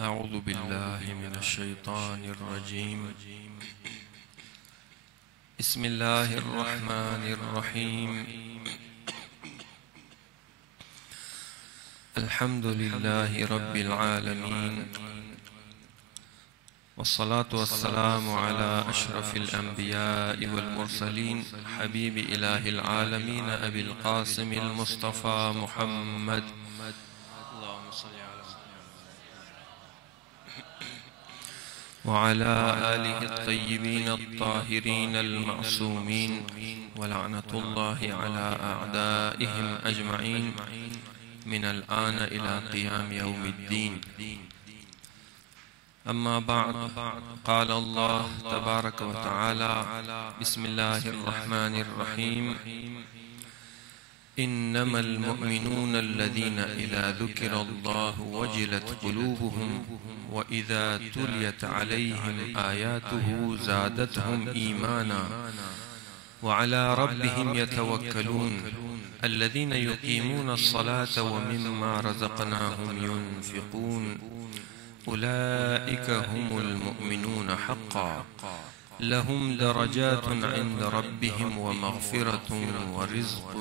أعوذ بالله من الشيطان الرجيم. بسم الله الرحمن الرحيم. الحمد لله رب العالمين، والصلاة والسلام على أشرف الأنبياء والمرسلين، حبيب إله العالمين أبي القاسم المصطفى محمد وعلى آله الطيبين الطاهرين المعصومين، ولعنة الله على أعدائهم أجمعين من الآن إلى قيام يوم الدين. أما بعد، قال الله تبارك وتعالى: بسم الله الرحمن الرحيم. إنما المؤمنون الذين إذا ذكر الله وجلت قلوبهم وإذا تليت عليهم آياته زادتهم إيمانا وعلى ربهم يتوكلون الذين يقيمون الصلاة ومما رزقناهم ينفقون أولئك هم المؤمنون حقا لهم درجات عند ربهم ومغفرة ورزق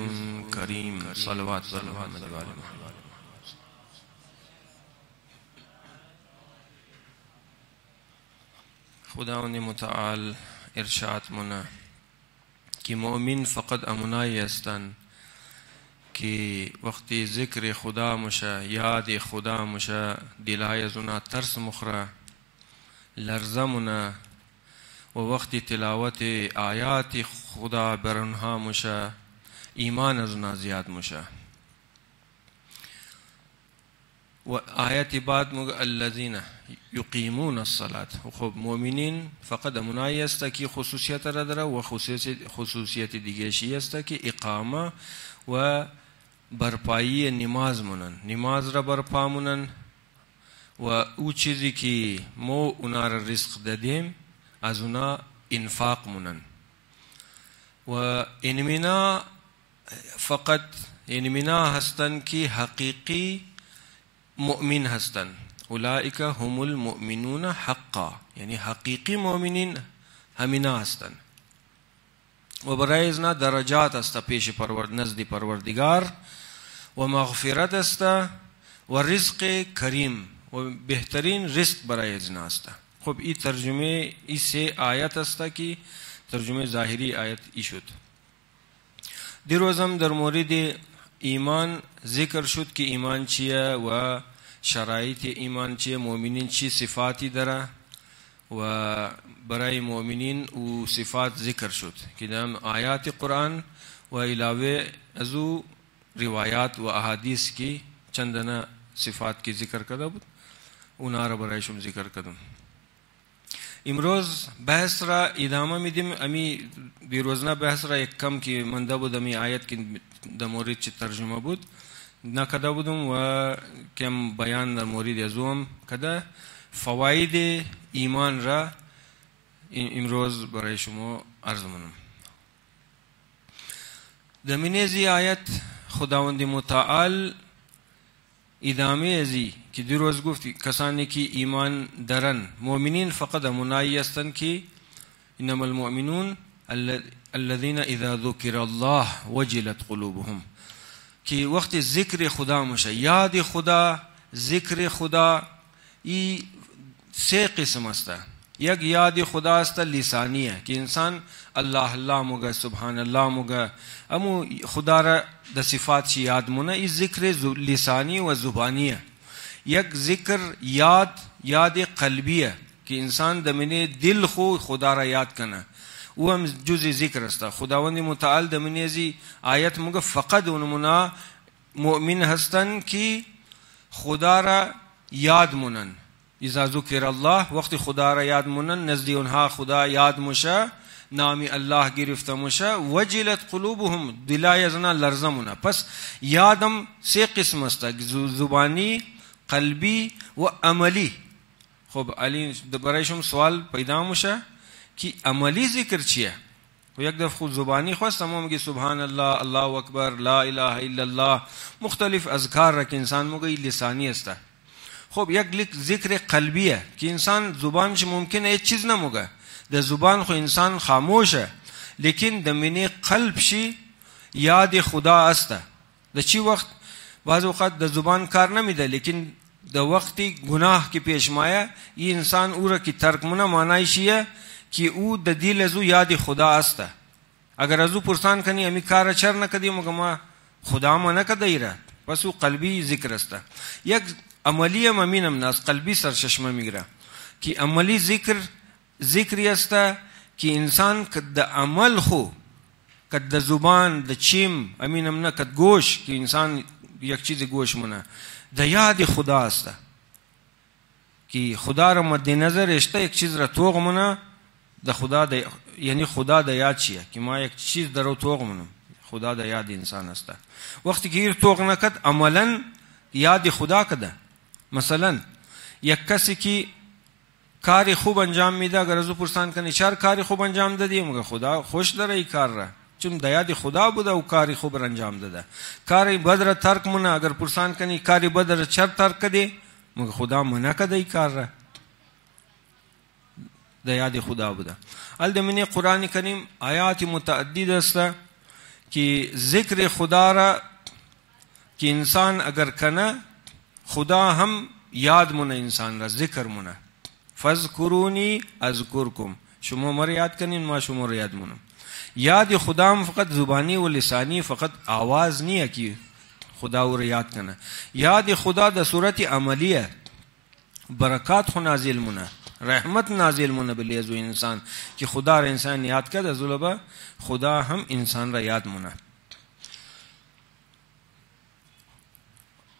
كريم. صلوات محمد وآل محمد. خداوند متعال ارشاد منا که مؤمن فقط امنایی هستند که وقتی ذکر خدا مشه، یاد خدا مشه، دلای از اونا ترس مخره، لرزه مونه، و وقتی تلاوت آیات خدا بر اونها مشه، ایمان از اونا زیاد مشه. و آیت بعد مگه الذین یقیمون الصلاة. خب مؤمنین فقط امنایی است که خصوصیت را داره و خصوصیت دیگه‌شی است که اقامه و برپایی نماز مونن، نماز را برپا مونن و او چیزی که ما اونا را رزق دادیم از اونا انفاق مونن. و اینمینا فقط اینمینا هستن که حقیقی مؤمن هستن. اولئک هم المؤمنون حقا، یعنی حقیقی مؤمنین همینا هستن. و برای ازنا درجات است پیش نزد پروردگار و مغفرت است و رزق کریم و بهترین رزق برای ازنا است. خب این ترجمه این سه آیت است که ترجمه ظاهری آیت ای شد. دیروزم در مورد ایمان ذکر شد که ایمان چیه و شرایط ایمان چیه، مؤمنین چی صفاتی داره و برای مؤمنین او صفات ذکر شد که در آیات قرآن و علاوه از او روایات و احادیث کی چندنا صفات کی ذکر کرده بود، اونا را برایشون ذکر کردم. امروز بحث را ادامه میدیم. امی دیروزنا بحث را یک کم که منده بود امی آیت که در مورد چه ترجمه بود نکده بودم و کم بیان در مورد ازوم کده. فواید ایمان را امروز برای شما عرض منم. در منیزی آیت خداوند متعال ادامه ازی که دیروز گفتی کسانی که ایمان دارن، مؤمنین فقط منایی هستند که انما المؤمنون الذين اذا ذكر الله وجلت قلوبهم، که وقت ذکر خدا مشه، یاد خدا، ذکر خدا، ای سه قسم است. یک یاد خدا است لسانیه که انسان الله الله موگه، سبحان الله موگه، امو خدا را د صفات چی یاد مونه، ای ذکر لسانی و زبانیه. یک ذکر یاد قلبیه که انسان دمینه دل خدا را یاد کنه، او هم جزء ذکر است. خداوند متعال دمینه آیت موگه فقط اونمونا مؤمن هستن که خدا را یاد مونن. اذا ذکر الله، وقتی خدا را یاد مونن نزد اونها خدا یاد مشه، نامی الله گرفته مشه، وجلت قلوبهم، دلای ازنا لرزمونه. پس یادم سه قسم است: زبانی، قلبی و عملی. خب علی برایشم سوال پیدا میشه که عملی ذکر چیه؟ و یک دفعه خود زبانی خواست ما میگه سبحان الله، الله اکبر، لا اله الا الله، مختلف اذکار را که انسان میگه لسانی است. خب یک ذکر قلبیه که انسان زبانش ممکنه هیچ چیز نموگه، در زبان خو انسان خاموشه، لیکن در منی قلب شی یاد خدا است. در چی وقت بعض وقت در زبان کار نمیده، لیکن در وقتی گناه که پیش مایه این انسان او را که ترک منه معنی شیه که او در دل از او یاد خدا است. اگر از او پرسان کنی امی کار چر نکدی مگه ما خدا ما نکده را، پس او قلبی ذکر است. یک عملی ممینم ناز قلبی سرچشمه میگیره که عملی ذکری است که انسان کد عمل خو کد زبان د چیم امینم نه کد گوش که انسان یک چیز گوش منه د یاد خدا است که خدا را مد نظر اشته یک چیز را توغ منه د خدا د یعنی خدا د یاد چیه که ما یک چیز درو توغ منم خدا د یاد انسان است. وقتی که توغ نکد عملا یاد خدا کده. مثلا یک کسی که کاری خوب انجام میده اگر ازو پرسان کنی چرا کاری خوب انجام دادی مگه خدا خوش داره این کار را، چون د یاد خدا بوده او کاری خوب را انجام داده. کاری بد را ترک منه اگر پرسان کنی کاری بد را چرا ترک کدی مگه خدا منع کده این کار را، د یاد خدا بوده. الدمنی قرآن کریم آیات متعدد است که ذکر خدا را که انسان اگر کنه خدا هم یاد منه انسان را ذکر منه. فذکرونی اذکرکم، شما مرا یاد کنین ما شما را یاد منم. یاد خدا هم فقط زبانی و لسانی فقط آواز نیه که خدا را یاد کنه. یاد خدا در صورت عملیه، برکات خو نازل منه، رحمت نازل منه بلی ازو انسان که خدا را انسان یاد کرد از لبا خدا هم انسان را یاد منه.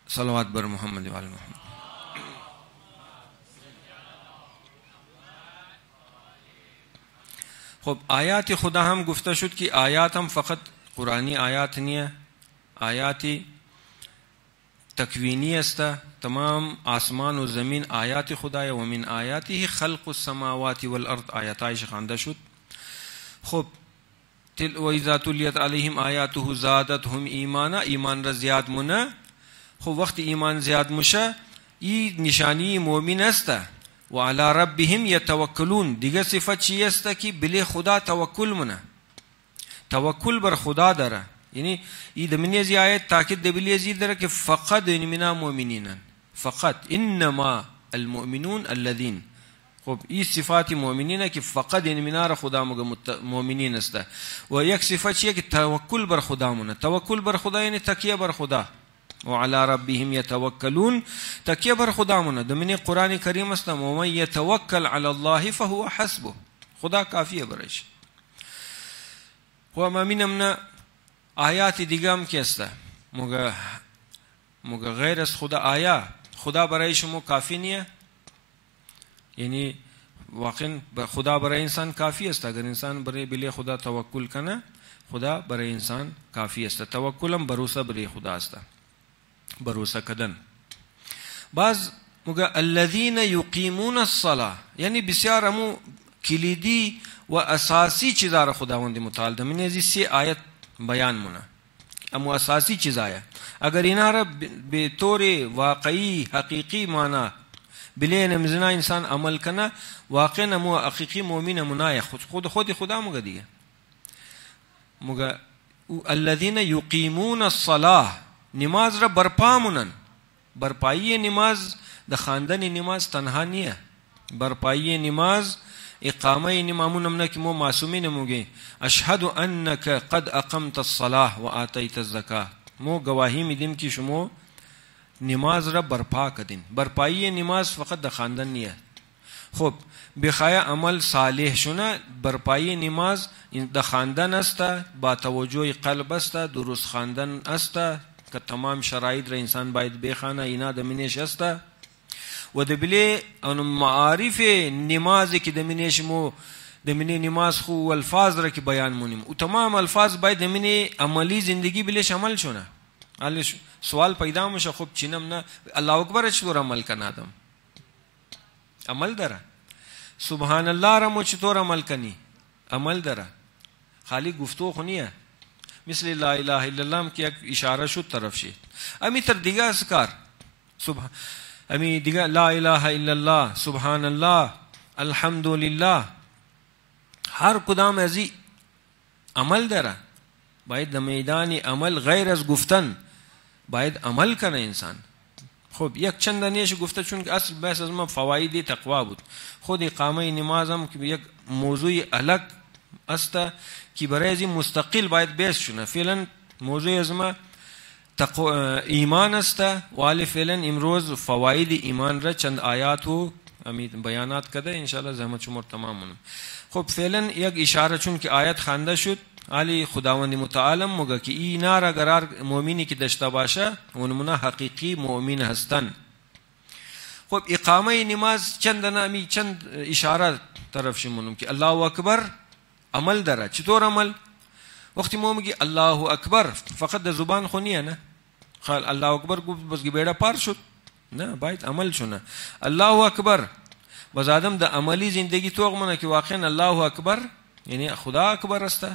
صلوات بر محمد و آل محمد. خب آیات خدا هم گفته شد که آیات هم فقط قرآنی آیات نیه، آیات تکوینی است. تمام آسمان و زمین آیات خدای و من آیاته خلق السماوات والارض آیاتایش خوانده شد. خب و اذا تلیت علیهم آیاته زادتهم ایمانا، ایمان را زیاد منه. خب وقتی ایمان زیاد مشه این نشانی مؤمن است. و علی ربهم یتوکلون، دیگه صفت چی است که بلی خدا توکل منه، توکل بر خدا داره. یعنی این دمنی از آیت تاکید دبلی ازی داره که فقط انمنا مؤمنین، فقط انما المؤمنون الذين. خب این صفات مؤمنین که فقط انمنا را خدا مؤمنین است. و یک صفت چیه که توکل بر خدا منه. توکل بر خدا یعنی تکیه بر خدا. و علی ربهم یتوکلون، تکیه بر خدا منه. دمنی قرآن کریم است و من یتوکل علی الله فهو حسبه، خدا کافیه برایش. و ما منمنا آیات دیگه هم که است مگه غیر از خدا آیا خدا برای شما کافی نیه؟ یعنی واقعا خدا برای انسان کافی است. اگر انسان برای بلی خدا توکل کنه خدا برای انسان کافی است. توکلم بروسه برای خدا است، بروسه کدن. باز مگه الذين يقيمون الصلاه، یعنی بسیار امو کلیدی و اساسی چیزا را خداوند متعال ده من ازی سی آیت بیان منه. امو اساسی چیز آیا اگر اینا را به طور واقعی حقیقی معنی بلین مزنا انسان عمل کنه واقعا امو حقیقی مؤمن منای خود خدا مگه دیگه مگه الذين يقيمون الصلاه، نماز را برپا منن. برپایی نماز د خاندن نماز تنها نیه، برپایی نماز اقامه نمامون امنا که مو معصومین موگی اشهد انک قد اقمت الصلاة و آتیت الزکاة، مو گواهی میدیم که شما نماز را برپا کدین. برپایی نماز فقط د خاندن نیه. خب بخایا عمل صالح شونه برپایی نماز د خاندن است، با توجه قلب است، درست خاندن است که تمام شرایط را انسان باید بخانه اینا د منش است. و د بلی ان معارف نماز کی د منش مو د منی نماز خو الفاظ را کی بیان مونیم او تمام الفاظ باید د منی عملی زندگی بلی شامل شونه. حال سوال پیدا مشه خب چینم نه الله اکبر چطور عمل کنه آدم عمل داره، سبحان الله را مو چطور عمل کنی عمل داره، خالی گفتو خو نیه. مثل لا اله الا الله کی یک اشاره شد طرف شید امی تر دیگه اسکار امی دیگه لا اله الا الله، سبحان الله، الحمدلله، هر کدام ازی عمل داره. باید در میدان عمل غیر از گفتن باید عمل کنه انسان. خب یک چند دانیش گفته چون که اصل بحث از ما فواید تقوا بود. خود اقامه نماز هم که یک موضوع الگ است که برای ازی مستقل باید بحث شونه. فعلا موضوع از ما ایمان است ولی فعلا امروز فواید ایمان را چند آیات و بیانات کده انشاءالله زحمت شمار تمام مونم. خب فعلا یک اشاره چون که آیت خوانده شد علی خداوند متعال میگه که اینا را قرار مؤمنی که داشته باشه اونمونه حقیقی مؤمن هستن. خب اقامه نماز چند اشاره طرف شمونم که الله اکبر عمل داره. چطور عمل؟ وقتی ما میگی الله اکبر فقط در زبان خونیه نه، خال الله اکبر گفت بس بیڑا پار شد، نه باید عمل شونه. الله اکبر باز آدم در عملی زندگی توق منه که واقعا الله اکبر یعنی خدا اکبر است.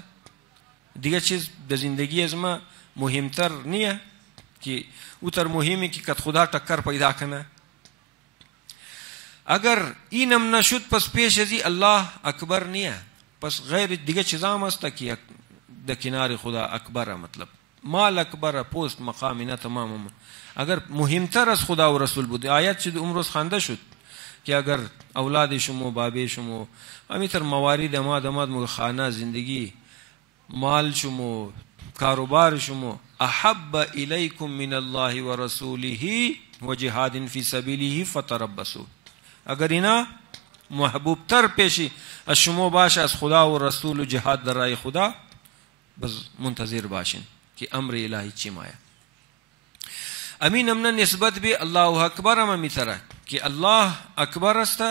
دیگه چیز در زندگی از ما مهمتر نیه که او تر مهمی که کت خدا تکر پیدا کنه. اگر اینم نشد پس پیش ازی الله اکبر نیه، پس غیر دیگه چیزام است که در کنار خدا اکبر، مطلب مال اکبر پوست مقام اینا تمام. اگر مهمتر از خدا و رسول بود آیت چه امروز خوانده شد که اگر اولاد شما بابه شما همیتر موارد اماد خانه زندگی مال شما کاروبار شما احب الیکم من الله و رسوله و جهاد فی سبیله فتربصوا، اگر اینا محبوب تر پیشی از شما باشه از خدا و رسول و جهاد در راه خدا بس منتظر باشین که امر الهی چی مایه. امین امنا نسبت به الله اکبر هم میتره که الله اکبر است.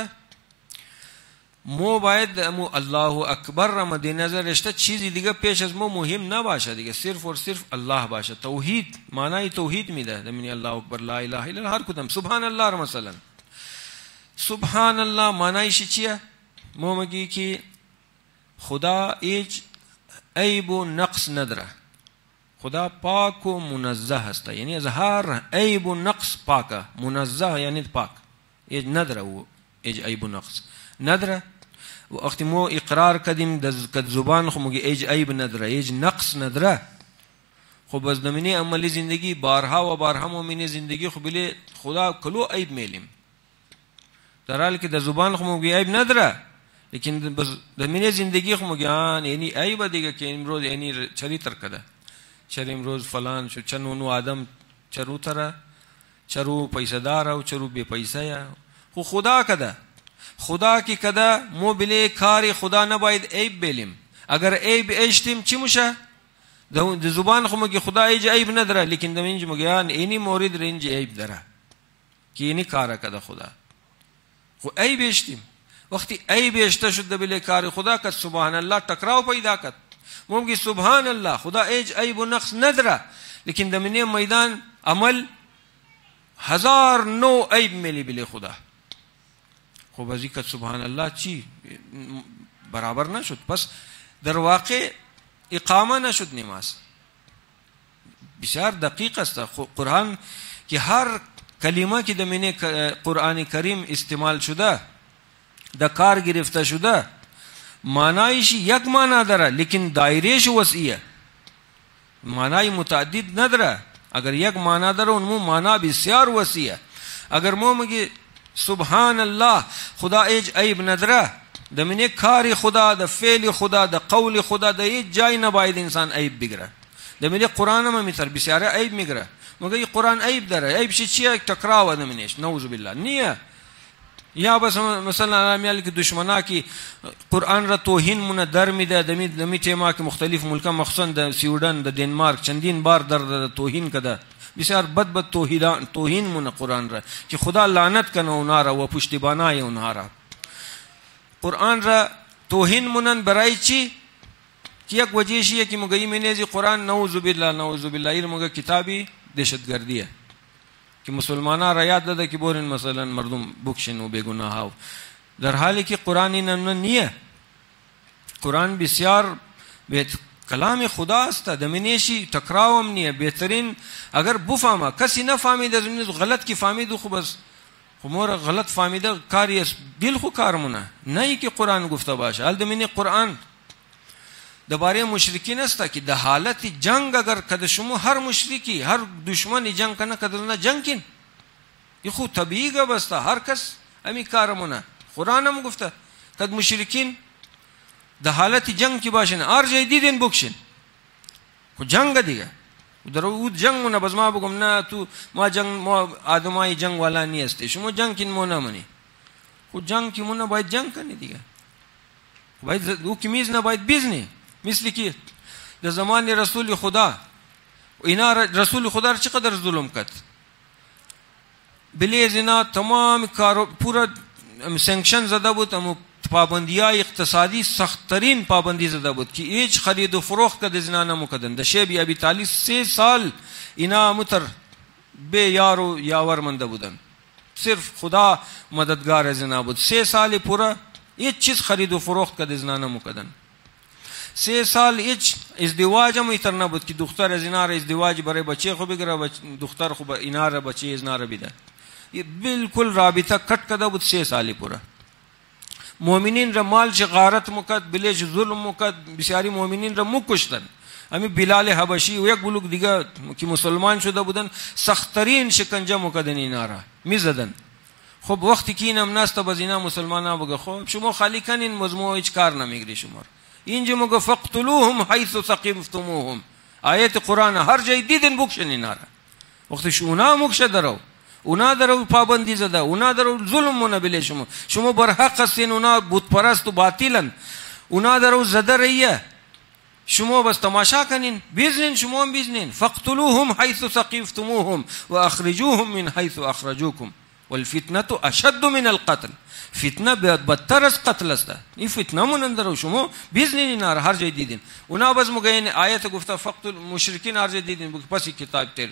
مو باید مو الله اکبر را مد نظر رشته چیزی دیگه پیش از مو مهم نباشه دیگه، صرف اور صرف الله باشه. توحید معنی توحید میده دمنی الله اکبر لا اله الا الله. هر کدام سبحان الله را مثلا سبحان الله معنیش چیه؟ مو میگی که خدا هیچ عیب و نقص نداره، خدا پاک و منزه است، یعنی از هر عیب و نقص پاکه. منزه یعنی پاک، هیچ نداره و هیچ عیب و نقص نداره. وقتی مو اقرار کردیم در زبان خو میگی هیچ عیب نداره هیچ نقص نداره. خب از نمینه عملی زندگی بارها و بارها مومنی زندگی خو بلی خدا کلو عیب میلیم، در حالی که در زبان خو میگی عیب نداره لیکن بس نمینه زندگی خو میگی یعنی عیب دیگه که امروز یعنی چلی تر کده چر امروز فلان شو چنونو آدم چرو تره چرو پیسه داره و چرو بی پیسه یا خو خدا کده. خدا کی کده مو بلی کاری خدا نباید عیب بلیم. اگر عیب اشتیم چی میشه؟ در زبان خو میگی خدا هیچ عیب نداره لیکن در اینجا میگی اینی مورد رنج عیب داره که اینی کار کده خدا. خو عیب اشتیم وقتی عیب اشته شد بلی کاری خدا کد سبحان الله تکراو پیدا کد. ممکن سبحان الله خدا هیچ عیب و نقص نداره لیکن در میدان عمل هزار نوع عیب میلی بلی خدا. خب ازی که سبحان الله چی برابر نشد. پس در واقع اقامه نشد نماز. بسیار دقیق است قرآن که هر کلمه که در قرآن کریم استعمال شده در کار گرفته شده معنایش یک معنی داره لیکن دایرهش وسیعه، معنی متعدد نداره. اگر یک معنی داره اون معنی بسیار وسیعه. اگر ما میگی سبحان الله خدا هیچ عیب نداره دمینه کاری خدا د فعل خدا د قول خدا د هیچ جای نباید انسان عیب بگیره. دمینه قرآن هم میتر بسیار عیب میگیره مگه قرآن عیب داره عیب چیه تکرار دمینش نعوذ بالله نیه. یا بس مثلا میال که دشمنا کی قرآن را توهین مون در میده دمی تیما که مختلف ملکا مخصوصا د سویډن د دنمارک چندین بار در توهین کده بسیار بد توهین مون قرآن را که خدا لعنت کنه اونها را و پشتیبانای اونها را. قرآن را توهین مونن برای چی که یک وجه شیه که مگه مینیزی قرآن نعوذ بالله این مگه کتابی دهشتگردیه که مسلمانان را یاد داده که بورین مثلا مردم بکشن و بیگناه ها، در حالی که قرآن این نیه. قرآن بسیار کلام خدا است دمینیشی تکراوم نیه. بهترین اگر بفهمه کسی نفهمید از غلط کی فهمید خو بس مور غلط فهمیده کاری است دل خو کارمونه نه که قرآن گفته باشه. حال دمینه قرآن درباره مشرکین است که در حالت جنگ اگر کد شما هر مشرکی هر دشمنی جنگ کنه کد نه جنگ کن این خود طبیعیه بسته هر کس امی کارمونه. قرآن هم گفته کد مشرکین در حالت جنگ کی باشن هر جای دیدن بکشن خود جنگ دیگه در اون جنگ مونه باز ما بگم نه تو ما جنگ ما آدمای جنگ والا نیستی شما جنگ کن مونه منی خود جنگ کی مونه باید جنگ کنی دیگه باید او کمیز نه باید بیزنی. مثل که در زمان رسول خدا اینا رسول خدا را چقدر ظلم کرد بلیز اینا تمام کارو پورا سانکشن زده بود اما پابندیای اقتصادی سخت ترین پابندی زده بود که هیچ خرید و فروخت کد زنا نمکدن. در شیب ابی طالب 3 سال اینا متر به یار و یاور منده بودن صرف خدا مددگار زنا بود. 3 سال پورا هیچ چیز خرید و فروخت کد زنا نمکدن. 3 سال هیچ ازدواج هم ایتر نبود که دختر از اینا را ازدواج برای بچه خو بگیره دختر خو اینا را بچه از اینا را بیده بالکل رابطه کٹ کده بود 3 سالی پورا. مؤمنین را مال چه غارت مکد بلیش ظلم مکد بسیاری مؤمنین را مکشتن. امی بلال حبشی و یک بلوک دیگه که مسلمان شده بودن سختترین شکنجه مکدن اینا را میزدن. خب وقتی که اینم نست باز اینا مسلمان ها بگه خب شما خالی کنین مزموع هیچ کار نمیگری شما اینجا مگه فقتلوهم حیث ثقفتموهم آیت قرآن هر جای دیدن بکشن اینا را. وقتی اونا مکشه درو اونا درو پابندی زده اونا درو ظلم مونه بله شما برحق هستین اونا بت پرست و باطلن اونا درو زده رهیه شما بس تماشا کنین بیزنین شما هم بیزنین. فقتلوهم حیث ثقفتموهم و اخرجوهم من حیث اخرجوکم والفتنه اشد من القتل. فتنه بدتر از قتل است. این فتنه مون درو شما بیزنین اینا هر جای دیدین اونا بس مگه آیت گفته فقتل مشرکین هر جای دیدین پس کتاب تل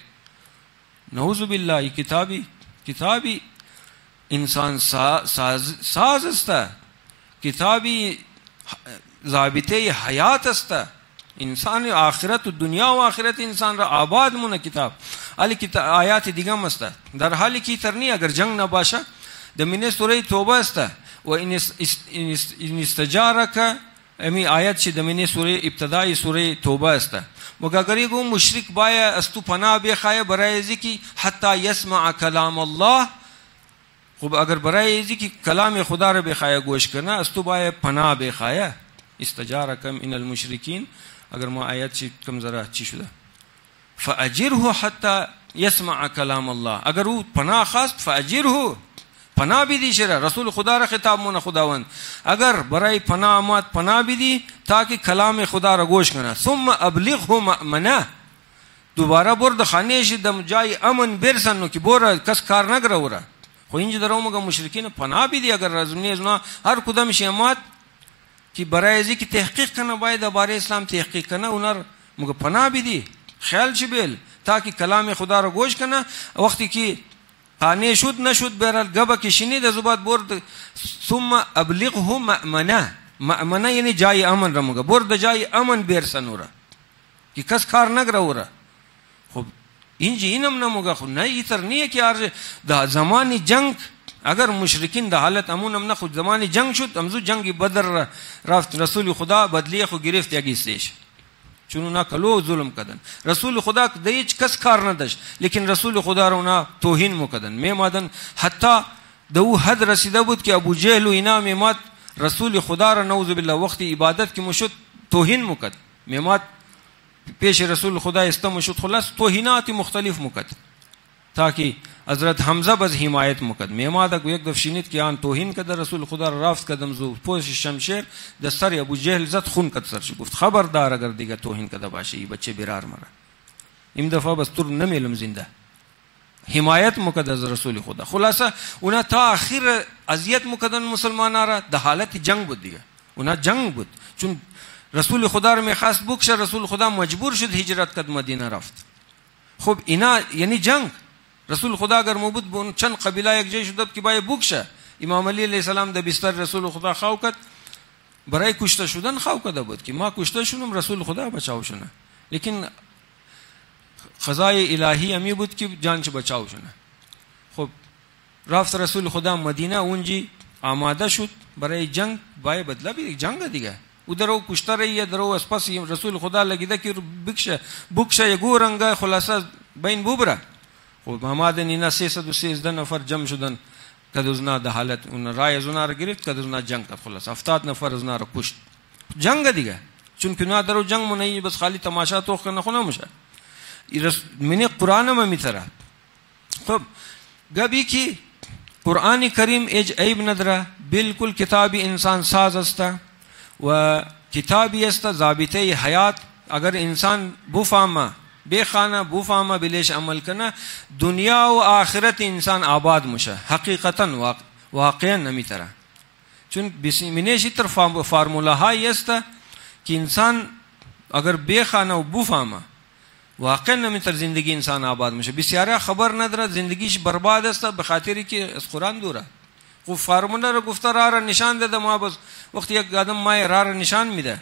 نعوذ بالله کتابی انسان ساز است کتابی ضابطه حیات است انسان آخرت و دنیا و آخرت انسان را آباد مونه کتاب علی آیات دیگه است در حالی که ترنی اگر جنگ نباشه دمینه سوره توبه است و این استجارک امی آیت چه دمینه سوره ابتدای سوره توبه است مگر یگو مشرک باید از تو پناه بخواه برای ازی که حتی یسمع کلام الله. خب اگر برای ازی که کلام خدا را بخواه گوش کنه از تو باید پناه بخواه. استجارکم من المشرکین اگر ما آیت چی کم ذرا چی شده فاجره حتی یسمع کلام الله اگر او پناه خواست فاجره پناه بیدی شرع رسول خدا را خطاب مونه خداوند اگر برای پناه آمد پناه بیدی تاکه کلام خدا را گوش کنه ثم ابلغه مأمنه دوباره برد خانهش دم جای امن برسن که بور کس کار نگره ورا. خو اینجا درو مگه مشرکین پناه بیدی اگر رزمنی ازنا هر کدام شیمات که برای ازی که تحقیق کنه باید باره اسلام تحقیق کنه اونا مگه پناه بیدی خیال چی بیل تاکه کلام خدا را گوش کنه. وقتی که خانه شد نشد برال گبا که شنید از بعد برد ثم ابلغه مأمنه یعنی جای امن را مگه برد جای امن برسن ورا که کس کار نگره ورا. خب اینجا اینم نمگه خود نه ایتر نیه که ارز ده زمان جنگ اگر مشرکین ده حالت امونم نه خود زمان جنگ شد امزو جنگ بدر رفت رسول خدا بدلیه خود گرفت یکیستیش چون اونا کلو ظلم کردن. رسول خدا ده هیچ کس کار نداشت لیکن رسول خدا را اونا توهین میکردن میمادن حتی ده او حد رسیده بود که ابو جهل و اینا میماد رسول خدا را نعوذ بالله وقتی عبادت که مشد توهین میکرد میماد پیش رسول خدا استم مشد خلاص توهینات مختلف میکرد تاکه حضرت حمزه باز حمایت میکرد میماد یک دفعه شنید که آن توهین کرد رسول خدا را رفت کردم زو پوش شمشیر د سر ابو جهل زد خون کرد سرش گفت خبردار اگر دیگه توهین کرده باشه این بچه برار مره این دفعه بس تو نمیلم زنده حمایت میکرد از رسول خدا. خلاصه اونا تا آخر اذیت میکردن مسلمانان را در حالت جنگ بود دیگه اونا جنگ بود چون رسول خدا را میخواست بکشه رسول خدا مجبور شد هجرت کرد مدینه رفت. خب اینا یعنی جنگ رسول خدا اگر موجود بود چند قبیله یک جای شد که باید بکشه امام علی علیه السلام در بستر رسول خدا خو کرد برای کشته شدن خو کرده بود که ما کشته شدم رسول خدا بچاو شونه لیکن قضای الهی امی بود که جانش بچاو شونه. خب رفت رسول خدا مدینه، اونجی آماده شد برای جنگ. بای بدلا بھی جنگ دیگه، او درو کشته رهیه، درو از پس رسول خدا لگیده که بکشه یگو رنگه خلاصه بین ببره. خب آمدن اینا 313 نفر جمع شدن، کد از اونا ده حالت اون رای از اونا را گرفت، کد از اونا جنگ کرد. خلاص 70 نفر از اونا را کشت. جنگ دیگه، چون که اونا درو جنگ مونی بس خالی تماشا تو کنه خونه میشه. من قرآن ما میتره. خب گبی کی قرآن کریم ایج عیب نداره، بالکل کتابی انسان ساز است و کتابی است ضابطه حیات. اگر انسان بفهمه بخانه بفهمه بلیش عمل کنه، دنیا و آخرت انسان آباد میشه. حقیقتا واقعا نمیتره، چون منیشی تر فرموله های است که انسان اگر بخانه و بفهمه واقعا نمیتر زندگی انسان آباد میشه. بسیاری خبر نداره، زندگیش برباد است به خاطری که از قرآن دوره. خب فرموله رو گفته را نشان داده، ما بس وقتی یک آدم ما را نشان میده،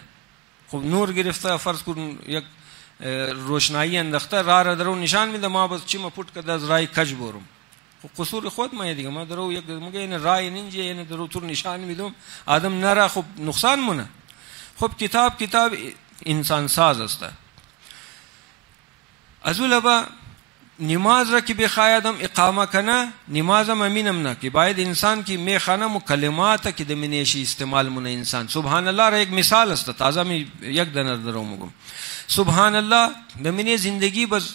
خب نور گرفته فرض کن یک روشنایی انداخته را درو نشان میده، ما بس چی ما پوت کده از رای کج برم. خب قصور خود ما دیگه، ما درو یک میگه این رای نینجه، این درو تور نشان میدم آدم نره، خب نقصان مونه. خب کتاب انسان ساز است. از اولابا نماز را که بخواه آدم اقامه کنه، نماز هم امینم نه که باید انسان کی میخانه مکلمات که دمینیشی استعمال مونه انسان. سبحان الله را یک مثال است، تازه می یک دنر درو مگم. سبحان الله دمینی زندگی بس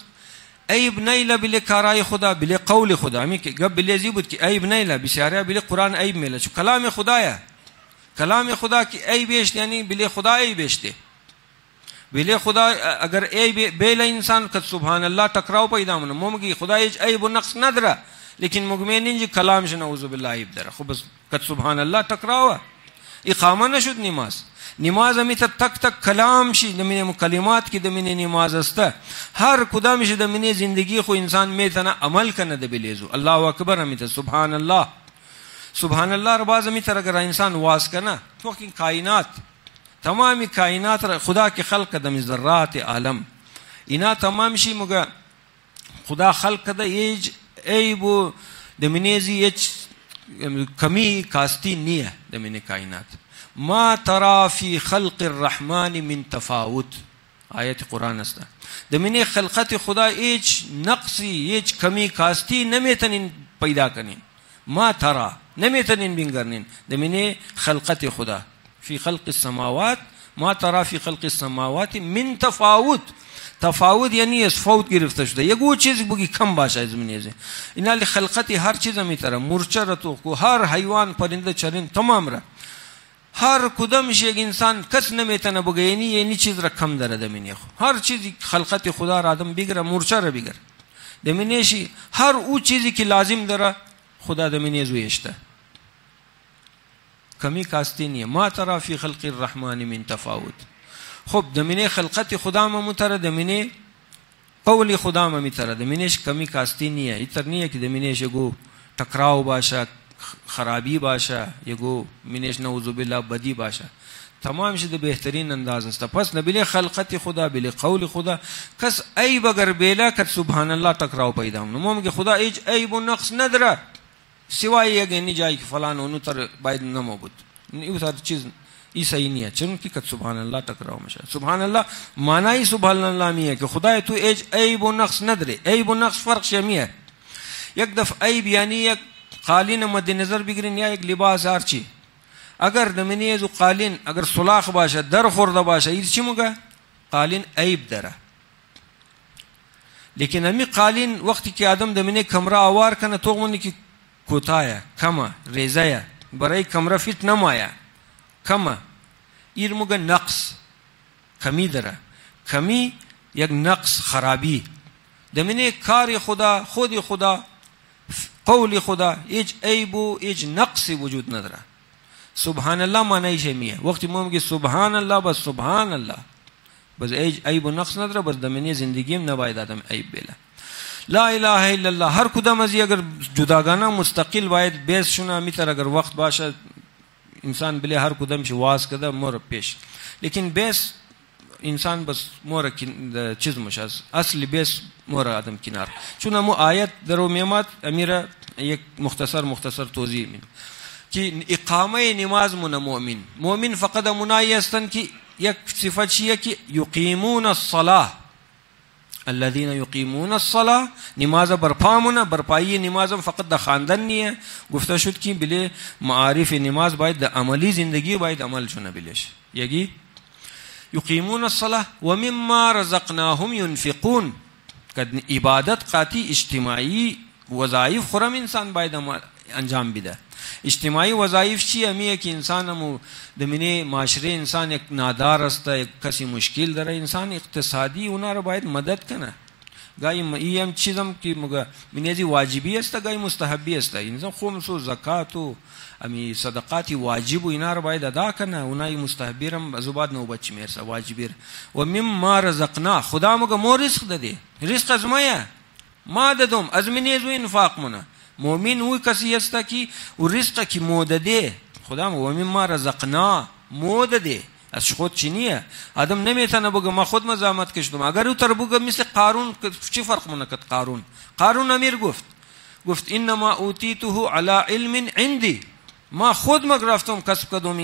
عیب نیلا بلی کارای خدا، بلی قول خدا. همی که گب بلی زی بود که عیب نیلا، بسیاری بلی قرآن عیب میلا، چون کلام خدایا، کلام خدا کی عیب بیشت، یعنی بلی خدا عیب بیشته. بلی خدا اگر عیب بیلا انسان کد سبحان الله تکراو پیدا منه، مومگی خدا هیچ عیب و نقص نداره، لیکن مگمین اینجی کلامش نعوذ بالله عیب داره. خب کد سبحان الله تکراوه اقامه نشد نماز. نماز همی تک کلام شی دمینه کلمات کی دمینه نماز است. هر کدامش دمینه زندگی خو انسان میتونه عمل کنه دبلیزو. الله اکبر همی سبحان الله. سبحان الله رو باز همی اگر انسان واس کنه تو که کائنات تمامی کائنات را خدا کی خلق دم ذرات عالم اینا تمام شی مگه خدا خلق ده ایج ایبو دمینه ایج کمی کاستی نیه دمینه کائنات. ما ترى في خلق الرحمن من تفاوت، آیت قرآن است. دمینه خلقت خدا ایچ نقصی ایچ کمی کاستی نمیتنین پیدا کنین. ما ترى نمیتنین بینگرنین دمینه خلقت خدا. فی خلق السماوات ما ترى في خلق السماوات من تفاوت. تفاوت یعنی از فوت گرفته شده، یگو چیز بگی کم باشه از منیزه. اینا خلقت هر چیز میتره، مرچه را تو کو هر حیوان پرنده چرند تمام را هر کدامش یک انسان کس نمیتونه بگه یعنی چیز را کم داره دمینه. هر چیزی خلقت خدا را آدم بگیره، مرچه را بگیره دمینهشی، هر او چیزی که لازم داره خدا دمینه زویشته، کمی کاستی نیه. ما ترى فی خلق الرحمن من تفاوت. خب دمینه خلقت خدا ما متره، دمینه قول خدا ما متره، دمینهش کمی کاستی نیه. ایتر نیه که دمینهش گو تکراو باشه، خرابی باشه، یگو منیش نعوذ بالله بدی باشه. تمام شده بهترین انداز است. پس نبیل خلقت خدا بلی قول خدا کس عیب اگر بیلا کد سبحان الله تکراو پیدا منه. مومگه خدا ایج عیب و نقص نداره سوای یک اینی جایی که فلان اونو تر باید نمو بود، ایو تر چیز ای صحیح نیه، چون که کد سبحان الله تکراو میشه. سبحان الله معنی سبحان الله میه که خدای تو ایج عیب و نقص نداره. عیب و نقص فرق شمیه. یک دفع عیب یعنی یک قالین مد نظر بگیرین یا یک لباس هرچی، اگر دمینه زو قالین اگر سلاخ باشه در خورده باشه این چی مگه قالین عیب داره. لیکن امی قالین وقتی که آدم دمینه کمره آوار کنه تو منی که کوتاه کمه ریزه برای کمره فیت نمایه کمه، این مگه نقص کمی داره. کمی یک نقص خرابی دمینه کار خدا خود خدا قول خدا هیچ عیب و هیچ نقصی وجود نداره. سبحان الله معنیش میه. وقتی ما میگه سبحان الله بس سبحان الله بس عیب و نقص نداره، بس دمینه زندگیم نباید آدم عیب بیله. لا اله الا الله هر کدام از اگر جداگانه مستقل باید بیس شونه میتر اگر وقت باشه انسان بله هر کدامش واس کده مور پیش، لیکن بیس انسان بس مور چیز مش از اصل بیس مور آدم کنار. چون امو آیت درو میامد امیر یک مختصر توضیح میدم که اقامه نماز من مؤمن فقط منایی هستند که یک صفت چیه که یقیمون الصلاه، الذين يقيمون الصلاه، نماز برپامونه، برپایی نماز فقط د خواندن نیه. گفته شد که بله معارف نماز باید د عملی زندگی باید عمل شونه بلش. یکی یقیمون الصلاه و مما رزقناهم ينفقون، که عبادت قاطی اجتماعی وظایف خورم انسان باید انجام بده. اجتماعی وظایف چی همیه که انسان همو دمینه معاشره انسان یک نادار است، یک کسی مشکل داره، انسان اقتصادی اونا رو باید مدد کنه. گاهی این چیزم که مگه منیزی واجبی است، گاهی مستحبی است. انسان خمس و زکات و امی صدقاتی واجب و اینا رو باید ادا کنه، اونای مستحبی رم زباد نوبت میرسه واجبی. و مما رزقنا، خدا مگه مو رزق داده، رزق از مایه ما دادم، از منیزو انفاق منه. مؤمن وی کسی است که و رزق کی مودده خدا و مما رزقنا مودده از خود چنیه. آدم نمیتونه بگه ما خود مزاحمت کشیدم. اگر او تر بگه مثل قارون، چی فرق مونه کرد؟ قارون امیر گفت انما اوتیته علی علم عندي، ما خود رفتم کسب کردم،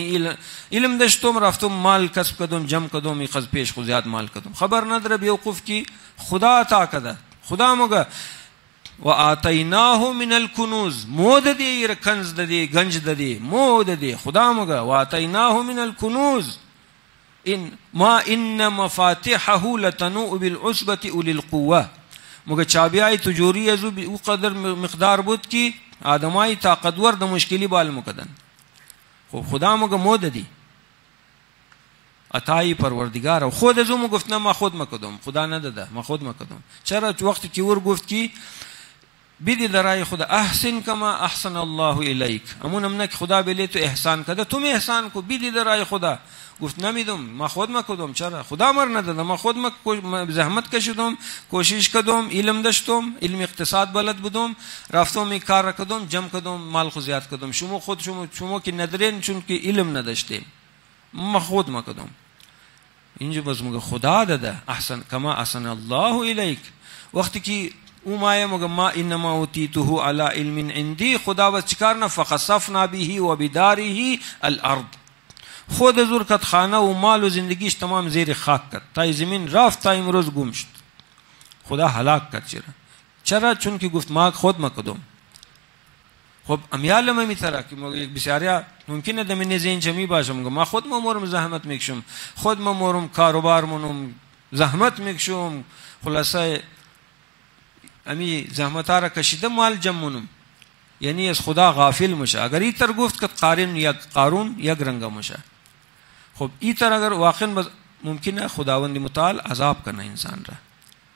علم داشتم رفتم مال کسب کردم، جمع کردم، خز پیش خود زیاد مال کردم. خبر نداره بیوقوف کی خدا عطا کرده. خدا مگه و آتیناه من الکنوز، مود دی کنز دی گنج دی مود دی. خدا مگه و آتیناه من الکنوز ان مفاتحه لتنوء بالعصبة اولی القوه. مگه چابیای تجوری ازو او قدر مقدار بود که آدمای طاقتور د مشکلی بال مکدن. خدا مگه مود دی عطای پروردگار. خود ازو مو گفت نه ما خود مکدم، خدا نداده ما خود مکدم. چرا؟ وقتی که ور گفت کی بیدی درای خدا احسن کما احسن الله الیک، امون امنک خدا بلی تو احسان کده، تو می احسان کو. بیدی درای خدا گفت نمیدم ما خود مکدم. چرا؟ خدا مر نداده، ما خود زحمت کشیدم، کوشش کردم، علم داشتم، علم اقتصاد بلد بودم، رفتم این کار کردم، جمع کردم، مال خو زیاد کردم. شما که ندارین چون که علم نداشتین، ما خود مکدم. اینجا باز مگه خدا داده احسن کما احسن الله الیک. وقتی که او مایه مگه ما انما اوتیته علی علم عندي، خدا بس چیکار نه فخسفنا به و بداره الارض. خود زور کت خانه و مال و زندگیش تمام زیر خاک کرد، تا زمین رفت تا امروز گم شد. خدا هلاک کرد. چرا؟ چون که گفت ما خود مکدم. خب امیال ما میتره که یک بسیاریا ممکنه دمینه زین چمی باشم ما خود مورم زحمت میکشم، خود مورم کاروبار منم زحمت میکشم، خلاصه امی زحمت را کشیده مال جمعونم. یعنی از خدا غافل میشه. اگر این تر گفت که قارون یک رنگ میشه. خب این تر اگر واقعا ممکنه خداوند متعال عذاب کنه انسان را،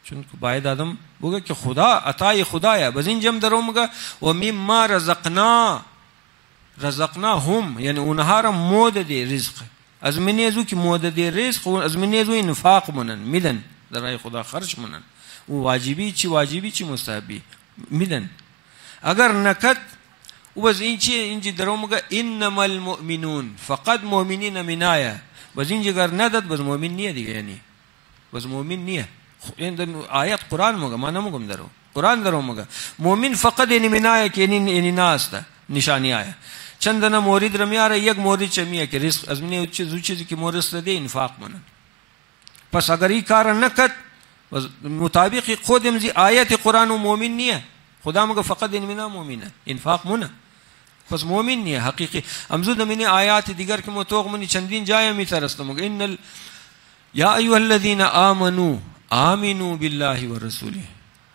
چون که باید آدم بگه که خدا عطای خدایا. باز این جمع درو مگه و مما رزقنا هم، یعنی اونها را مود دی رزق از منیزو که مود دی رزق از منیزو انفاق منن میدن در خدا خرج منن. و واجبی چی مستحبی میدن. اگر نکت و باز این چی اینجا درو مگه انما المؤمنون، فقط مؤمنین منایه. باز اینجا اگر نداد باز مؤمن نیه دیگه، یعنی باز مؤمن نیه. این آیات قرآن مگه ما نمگم درو قرآن درو مگه مؤمن فقط یعنی منایه که یعنی ناسته نشانی آیه. چندنا مورد رمیاره، یک مورد چمیه که رزق از منی چیزی که مورد ده انفاق منن. پس اگر این کار نکت مطابق خودم زی آیت قرآن و مؤمن نیه. خدا مگه فقط این منا مؤمنه انفاق منه، پس مؤمن نیه حقیقی. امزود منی آیات دیگر که متوق منی چندین جای میترستم مگه یا ایها الذین آمنوا آمنوا بالله و رسوله.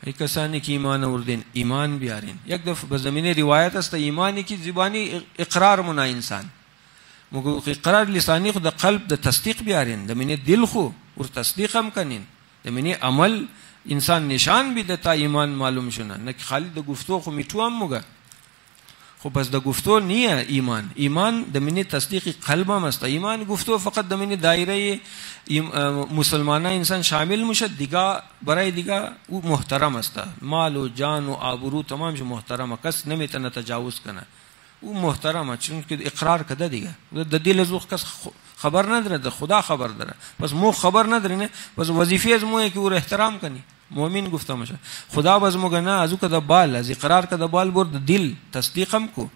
ای کسانی که ایمان آوردین ایمان بیارین. یک دفعه به زمینه روایت است ایمانی که زبانی اقرار منا انسان مگه اقرار لسانی خود قلب د تصدیق بیارین، د منی دل خو ور تصدیق هم کنین، د منی عمل انسان نشان بده تا ایمان معلوم شونه. نه خالی د گفتو خو میتو هم مگه خب بس د گفتو نیه ایمان د منی تصدیق قلب هم است. ایمان گفتو فقط د منی دایره مسلمانان انسان شامل میشه دیگه، برای دیگه او محترم است. مال و جان و آبرو تمام جو محترمه، کس نمیتونه تجاوز کنه. او محترمه چون که اقرار کده دیگه. د دل از کس خبر نداره، د خدا خبر داره. پس مو خبر نداره نه، پس وظیفه از موه که او احترام کنی. مؤمن گفته میشه. خدا باز مگه نه از او که بال از اقرار که بال برد دل تصدیقم کو.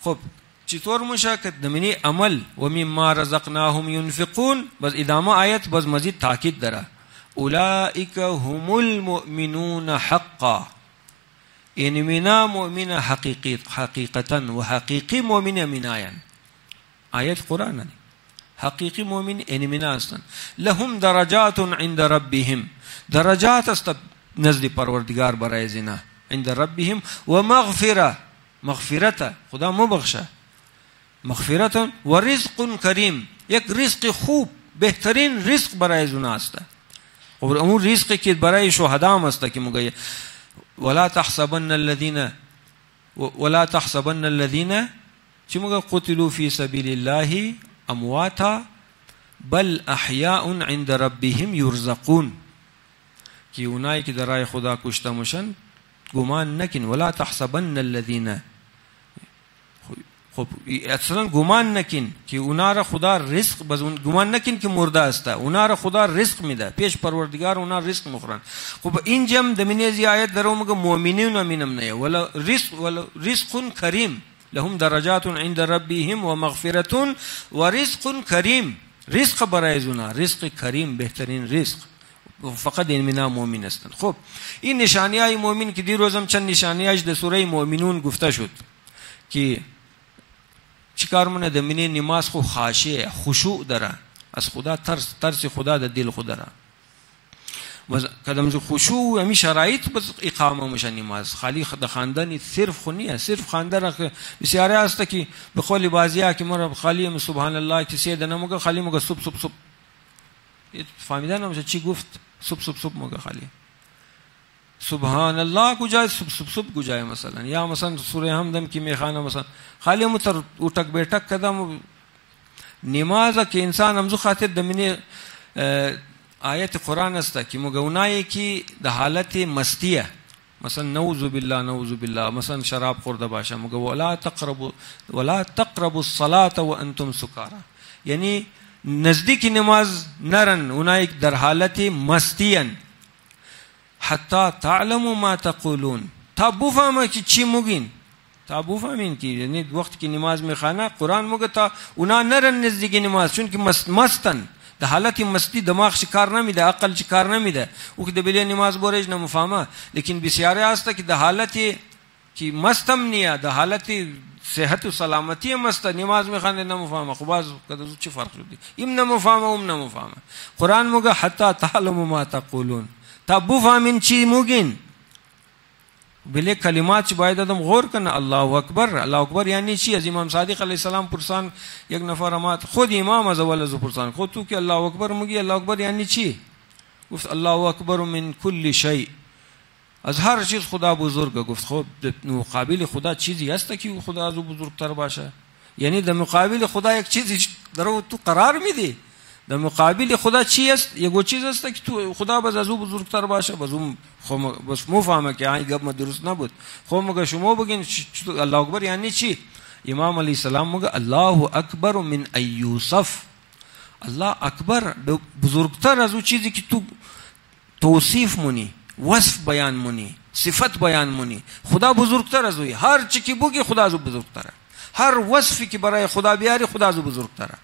خب چطور میشه که دمینی عمل و مما رزقناهم ينفقون باز ادامه آیت باز مزید تاکید داره اولئک هم المؤمنون حقا، یعنی مینا مؤمن حقیقتا و حقیقی مؤمن میناین. آیت قرآن نه حقیقی مؤمن یعنی مینا هستند. لهم درجات عند ربهم، درجات است نزد پروردگار برای زنا عند ربهم و مغفره، مغفرت خدا مبخشه، مغفرت و رزق کریم، یک رزق خوب بهترین رزق برای زنا است. و اون رزقی که برای شهدا هم است که میگه ولا تحسبن الذين چی میگه قتلوا فی سبیل الله امواتا بل احیاء عند ربهم یرزقون، که اونایی که در راه خدا کشته میشن گمان نکن ولا تحسبن الذين، خب اصلا گمان نکن که اونا را خدا رزق، بس گمان نکن که مرده است، اونا را خدا رزق میده، پیش پروردگار اونا رزق میخورن. خب این جمع دمینه آیت درو میگه مؤمنین مینم نه ولا رزق کریم، لهم درجات عند ربهم و مغفرة و رزق کریم، رزق برای زنا، رزق کریم بهترین رزق، فقط این مینا مؤمن هستند. خب این نشانی های مؤمن که دی روزم چند نشانیاش در سوره مؤمنون گفته شد که چیکار مونه دمینه نماز خو خاشع خشوع داره، از خدا ترس خدا در دل خود داره. کدام جو خشوع همی شرایط بس اقامه میشه نماز، خالی خواندن صرف خونیه، صرف خواندن بسیاری است که به قول بعضیا که مرا خالی سبحان الله کسی دنه مگه خالی مگه صبح فهمیدن نمیشه چی گفت، صبح مگه خالی سبحان الله کجای صبح کجای مثلا، یا مثلا سوره حمدم کی میخوانه مثلا خالی متر اوټک بیٹک کدم نماز که انسان همزو خاطر دمینه آیت قرآن است که مگونایی که در حالت مستیه، مثلا نعوذ بالله مثلا شراب خورده باشه مگه ولا تقربوا الصلاة وانتم سکارا، یعنی نزدیک نماز نرن اونایی در حالت مستیان، حتی تعلموا ما تقولون، تا بفهمه که چی میگین، تا بفهمین که یعنی وقتی که نماز میخوانه قرآن میگه تا اونا نرن نزدیک نماز، چون که مستن، در حالت مستی دماغ کار نمیده، عقل کار نمیده، او که دبیلی نماز بورج نمفهمه. لیکن بسیاری است که در حالت که مستم نیه، در حالت صحت و سلامتی مست نماز میخوانه نمفهمه. خب باز کدو چی فرق شده، این نمفهمه اون نمفهمه. قرآن میگه حتی تعلموا ما تقولون، تا بفهمین چی میگین. بله کلمات باید آدم غور کنه. الله اکبر، الله اکبر یعنی چی؟ از امام صادق علیه السلام پرسان یک نفر امات، خود امام از اول از پرسان خود تو که الله اکبر میگی الله اکبر یعنی چی؟ گفت الله اکبر من کل شیء، از هر چیز خدا بزرگه. گفت خب مقابل خدا چیزی هست که خدا از او بزرگتر باشه؟ یعنی در مقابل خدا یک چیزی درو تو قرار میدی، در مقابل خدا چی است؟ یک چیز است که تو خدا باز از او بزرگتر باشه. باز اون بس مفهمه که این گپ ما درست نبود. خب مگه شما بگین الله اکبر یعنی چی؟ امام علیه السلام مگه الله اکبر من ایوصف، الله اکبر بزرگتر از او چیزی که تو توصیف مونی، وصف بیان مونی، صفت بیان مونی. خدا بزرگتر از اوی، هر چی که بگی خدا از او بزرگتره، هر وصفی که برای خدا بیاری خدا از او بزرگتره.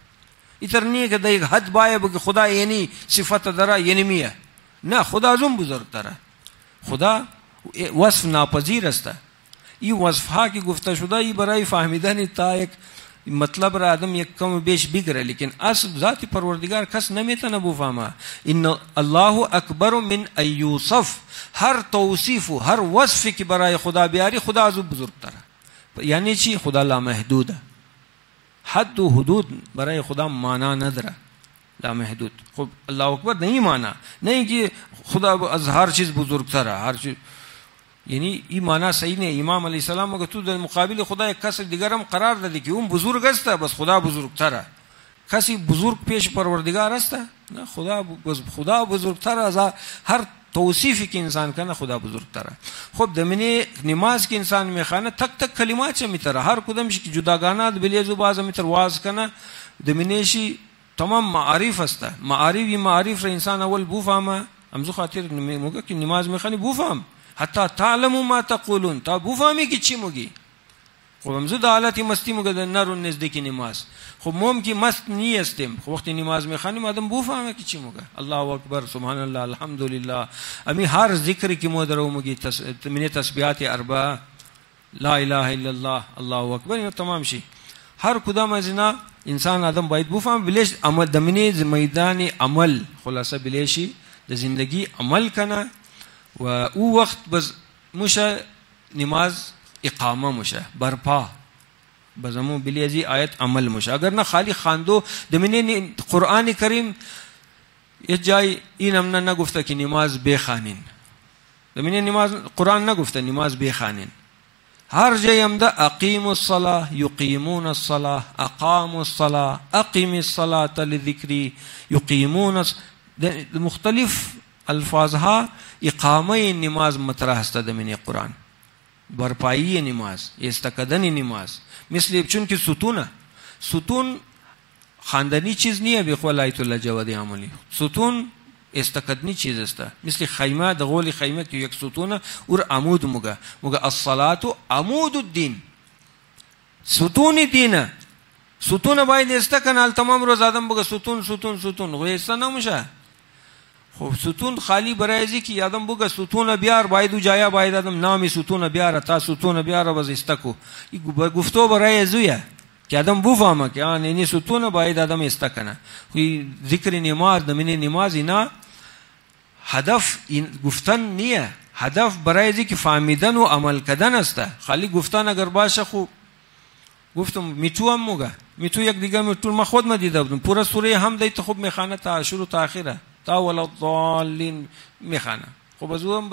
ایتر نیه که در یک حد باید بگی خدا یعنی صفت داره یعنی میه، نه، خدا از اون بزرگتره. خدا وصف ناپذیر است. این وصف ها که گفته شده ای برای فهمیدن تا یک مطلب را آدم یک کم بیش بگیره، لیکن اصل ذات پروردگار کس نمیتونه بفهمه. ان الله اکبر من ایوصف، هر توصیف و هر وصفی که برای خدا بیاری خدا از اون بزرگتره. یعنی چی؟ خدا لامحدوده، حد و حدود برای خدا معنا نداره، لامحدود. خب الله اکبر نہیں مانا نہیں کہ خدا از هر چیز بزرگتره، هر چیز یعنی این معنی صحیح نه. امام علیه السلام مگه تو در مقابل خدا یک کس دیگر هم قرار دادی که اون بزرگ است، بس خدا بزرگتره. کسی بزرگ پیش پروردگار است؟ نه، خدا بزرگتر از هر توصیفی که انسان کنه خدا بزرگتره. خب دمینه نماز که انسان میخوانه تک تک کلمات چه میتره، هر کدامش که جداگانه بلیزو باز میتر واز کنه، دمینهشی تمام معارف است. معارف را انسان اول بفهمه، امزو خاطر موگه که نماز میخوانی بفهم حتی تعلموا ما تقولون تا بفهمی که چی میگی. خب امزو د حالت مستی موگه نرو نزدیک نماز. خب موم که مست نیستیم، خب وقتی نماز میخوانیم آدم بفهمه که چی موگه. الله اکبر، سبحان الله، الحمدلله، امی هر ذکر که مو درو موگی من تسبیحات اربعه، لا اله الا الله، الله اکبر، اینو تمام شی. هر کدام از اینا انسان آدم باید بفهم بلیش عمل دمینه میدان عمل خلاصه بلیشی د زندگی عمل کنه و او وقت بس مشه نماز اقامه مشه برپا بزمو بلیزی آیت عمل مشه. اگر نه خالی خواندو دمینه قرآن کریم یه جای این هم نگفته که نماز بخوانین، دمینه نماز قرآن نگفته نماز بخوانین. هر جای هم ده اقیموا الصلاة یقیمون الصلاة، اقاموا الصلاة، اقیم الصلاة لذکری، یقیمون مختلف الفاظها اقامه نماز مطرح است در من قرآن، برپایی نماز، استقدن نماز. مثل چون که ستون خاندانی چیز نیه به قول آیت الله جوادی عملی، ستون استقدنی چیز است. مثل خیمه د قول خیمه که یک ستونه اور عمود موگه الصلاة عمود الدین، ستون دینه. ستون باید استکنال تمام روز آدم بگه ستون ستون ستون خو ایستا نموشه. خب ستون خالی برای ازی که آدم بگه ستون بیار باید و جایا باید آدم نامی ستون بیاره تا ستون بیاره باز استکو گفتو برای ازویه که آدم بفهمه که اینی ستون باید آدم استکنه. ذکر نماز دمینه نماز اینا هدف گفتن نیه، هدف برای ازی که فهمیدن و عمل کردن است. خالی گفتن اگر باشه خوب گفتم میتو هم موگه میتو یک دیگه میتو ما خود ما دیده بودم پورا سوره هم دیت خوب میخانه تا شروع تا آخره تا ولا الضالین میخانه. خب از اون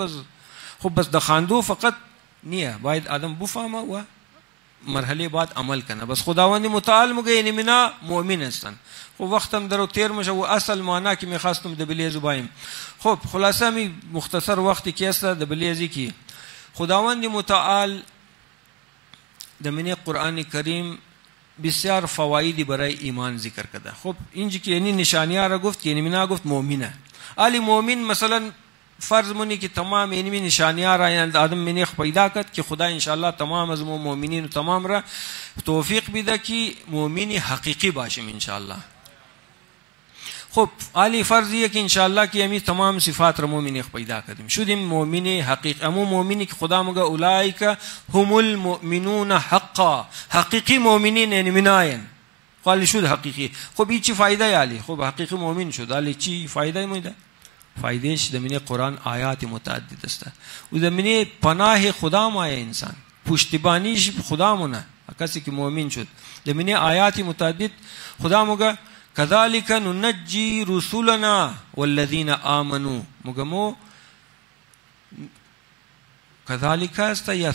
بس دخاندو فقط نیه، باید آدم بفهمه و مرحله بعد عمل کنه. بس خداوند متعال موگه یعنی منا مؤمن هستن. خب وقتم درو تیر میشه و اصل معنا که میخواستم دبلیزو بایم. خب خلاصه می مختصر وقتی که است دبلیزی کی خداوند متعال دمینه قرآن کریم بسیار فوایدی برای ایمان ذکر کرده. خب اینجا که یعنی نشانی‌ها را گفت یعنی منا گفت مؤمنه. علی مؤمن مثلا فرض مونی که تمام یعنی نشانی‌ها را یعنی آدم منیخ پیدا کرد که خدا انشاءالله تمام از مؤمنین و تمام را توفیق بده که مؤمنی حقیقی باشیم انشاءالله. خب علی فرضیه که انشاءالله که یمی تمام صفات را مؤمنی پیدا کردیم شدیم مؤمن حقیقی. امو مؤمنی که خدا مگه اولئک هم المؤمنون حقا، حقیقی مؤمنین یعنی مناین قال شد حقیقی. خب این چی فایده علی؟ خب حقیقی مؤمن شد علی چی فایده میده؟ فایدهش دمینه قرآن آیات متعدد است و دمینه پناه خدا مایه انسان پشتیبانیش خدا مونه کسی که مؤمن شد دمینه آیات متعدد خدا مگه كذلك ننجي رسولنا والذين آمنوا مگمو كذلك است یا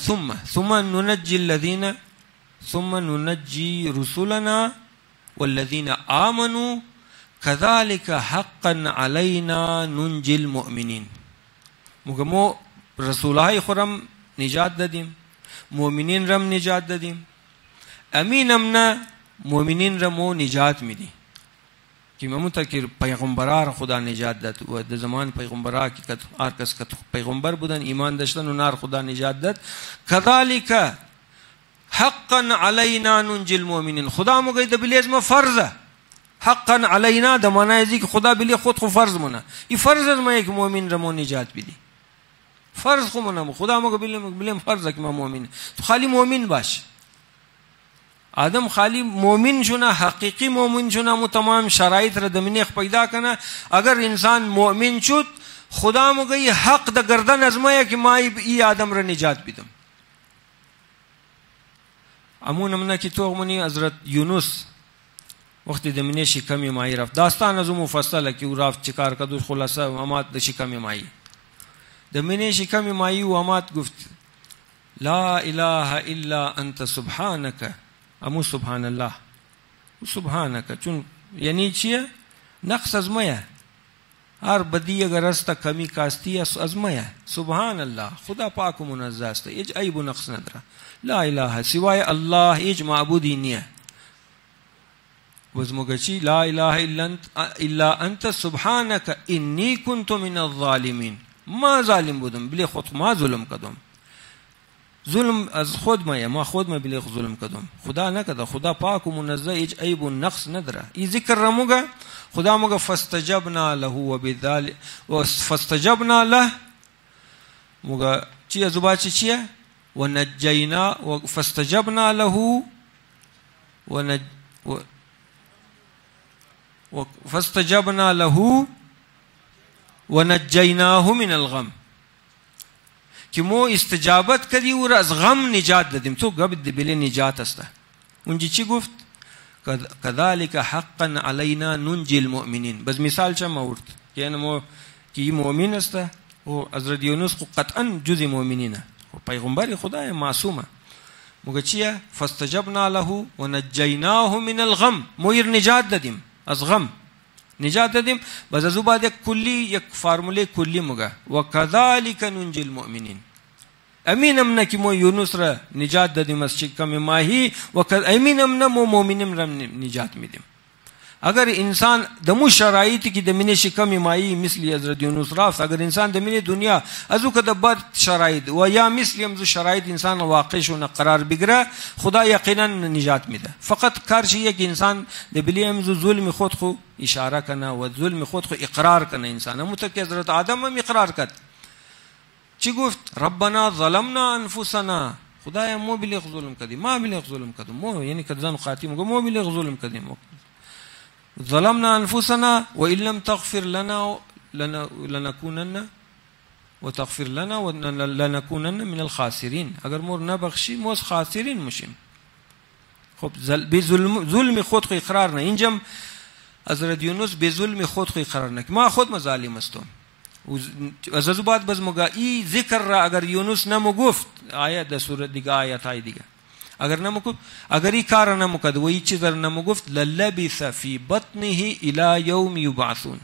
ثم ننجي الذين ثم ننجي رسولنا والذين آمنوا كذلك حقا علينا ننجي المؤمنين. مگمو رسولای خورم نجات دادیم، مؤمنین رم نجات دادیم، امینمنا مؤمنین رمو نجات میدی که ممتا که پیغمبران خدا نجات داد و در زمان پیغمبران که هر کس که پیغمبر بودن ایمان داشتن و نار خدا نجات داد. كذلك حقا علينا ننجي المؤمنين. خدا مگه د بلیز ما فرضه حقا علينا د معنی ازی که خدا بلی خود خو فرض مونه این فرض از ما یک مؤمن رمو نجات بدی فرض خو مونه خدا مگه بلی فرضه که ما مؤمن تو خالی مؤمن باش. آدم خالی مؤمن شونه حقیقی مؤمن شونه مو تمام شرایط را دمینه پیدا کنه. اگر انسان مؤمن شد خدا مگه حق د گردن از ما که ما ای آدم را نجات بدم. امون امنا که تو منی حضرت یونس وقتی دمینه شکم ماهی رفت داستان از مفصله که او رفت چیکار کرد خلاصه امات د شکم ماهی دمینه شکم ماهی و امات گفت لا اله الا انت سبحانك امو سبحان الله سبحانك چون یعنی چیه نقص از مایه هر بدی اگر است کمی کاستی از مایه سبحان الله خدا پاک و منزه است هیچ عیب و نقص نداره. لا اله سوای الله هیچ معبودی نیه وزموگچی لا اله الا انت سبحانك انی كنت من الظالمین. ما ظالم بودم، بلی خود ما ظلم کردم. ظلم از خود ما خود ما بلی ظلم کردم. خدا نکرده، خدا پاک و منزه، هیچ عیب و نقص نداره. این ذکر را موگه خدا موگه فاستجبنا له و بذلک و فاستجبنا له موگه چیه زبا چیه و نجینا و فاستجبنا له فاستجبنا له ونجيناه من الغم. که مو استجابت کردی و از غم نجات دادیم. تو قبل بلی نجات است. اونجا چی گفت؟ كذلك حقا علينا ننجي المؤمنين. بس مثال چم آورد که اینمو کی مؤمن است و حضرت یونس قطعا جز مؤمنینه، پیغمبر خدای معصومه. موگه چیه؟ فاستجبنا له ونجيناه من الغم. مویر نجات دادیم از غم، نجات دادیم. بس از او بعد یک کلی، یک فرموله کلی موگه وكذلك ننجي المؤمنين. امین امنا که مو یونس را نجات دادیم از شکم ماهی و امین امنا مو مؤمنین را نجات میدیم. اگر انسان دمو شرایطی که دمینه شکم ماهی مثل حضرت یونس رافت، اگر انسان دمینه دنیا از او که دبر شرایط و یا مثل امزو شرایط انسان واقع شونه قرار بگیره، خدا یقینا نجات میده. فقط کارشیه که انسان دبلی امزو ظلم خود خو اشاره کنه و ظلم خود خو اقرار کنه. انسان همون که حضرت آدم هم اقرار کرد. چی گفت؟ ربنا ظلمنا انفسنا. خدایا مو بلیغ ظلم کردیم، ما بلیغ ظلم کردیم. مو یعنی کدزان خاطی مو بلیغ ظلم کردیم. ظلمنا انفسنا وان لم تغفر لنا لنكونن وتغفر لنا ولنكونن من الخاسرين. اگر مور نبخشی مو خاسرین میشیم. خب به ظلم خود خو اقرار نه. اینجام حضرت یونس به ظلم خود خو اقرار نه، ما خود مظالم هستم. از از بعد باز موگه ای ذکر را اگر یونس نمو گفت آیت در سورت دیگه، آیت های دیگه اگر نمو گفت، اگر ای کار نمو کرد و ای چیز را نمو گفت للبث فی بطنه الى یوم یبعثون.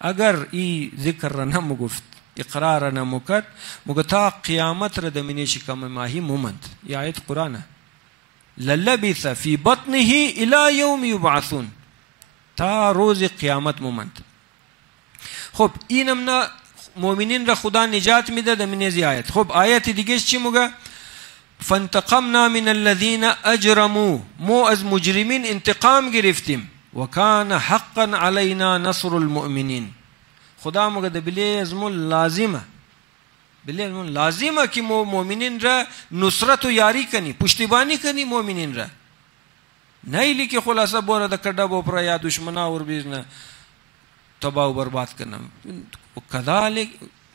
اگر ای ذکر را نمو گفت، اقرار را نمو کرد، موگه تا قیامت را دمینه شکم ماهی مومند. ای آیت قرآن للبث فی بطنه الى یوم یبعثون، تا روز قیامت مومند. خب اینم نه مؤمنین را خدا نجات میده در منیزی آیت. خب آیت دیگه چی موگه؟ فانتقمنا من الذين اجرموا. مو از مجرمین انتقام گرفتیم. وكان حقا علينا نصر المؤمنین. خدا موگه ده بلی از مو لازمه، بلی از مو لازمه که مو مؤمنین را نصرت و یاری کنی، پشتیبانی کنی مؤمنین را. نیلی که خلاصه بوره ده کڑا بوپرا یا دشمنا اور بیزنه تباہ و برباد کرنا. وكذلك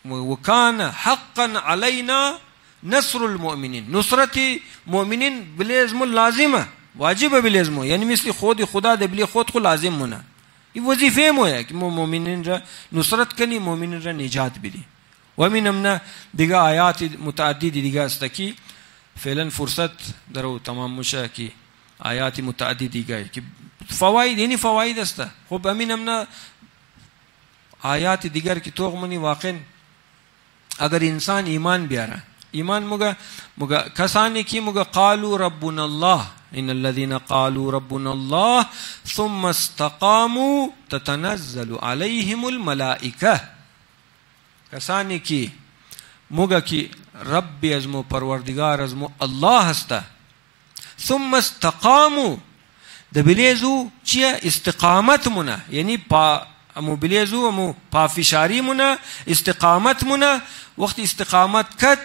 وكان حقا علينا نصر المؤمنين. نصرت مؤمنین بلازم لازمه، واجب بلازم، یعنی مثل خود خدا ده بلی خود خو لازم مونه. این وظیفه موه که مؤمنین را نصرت کنی، مؤمنین را نجات بدی. و همین امنا دیگه آیات متعددی دیگه است که فعلا فرصت درو تمام مشه که آیات متعددی دیگه که فواید، یعنی فواید است. خب همین امنا آیات دیگر کی توغ منی واقع اگر انسان ایمان بیاره، ایمان موگه کسانی کی موگه قالوا ربنا الله ان الذين قالوا ربنا الله ثم استقاموا تتنزل عليهم الملائکه. کسانی کی موگه کی رب ازمو پروردگار ازمو الله هسته، ثم استقاموا دبلیزو چیه؟ استقامت مونه، یعنی امو بلیزو امو پافشاری مونه، استقامت مونه. وقت استقامت کت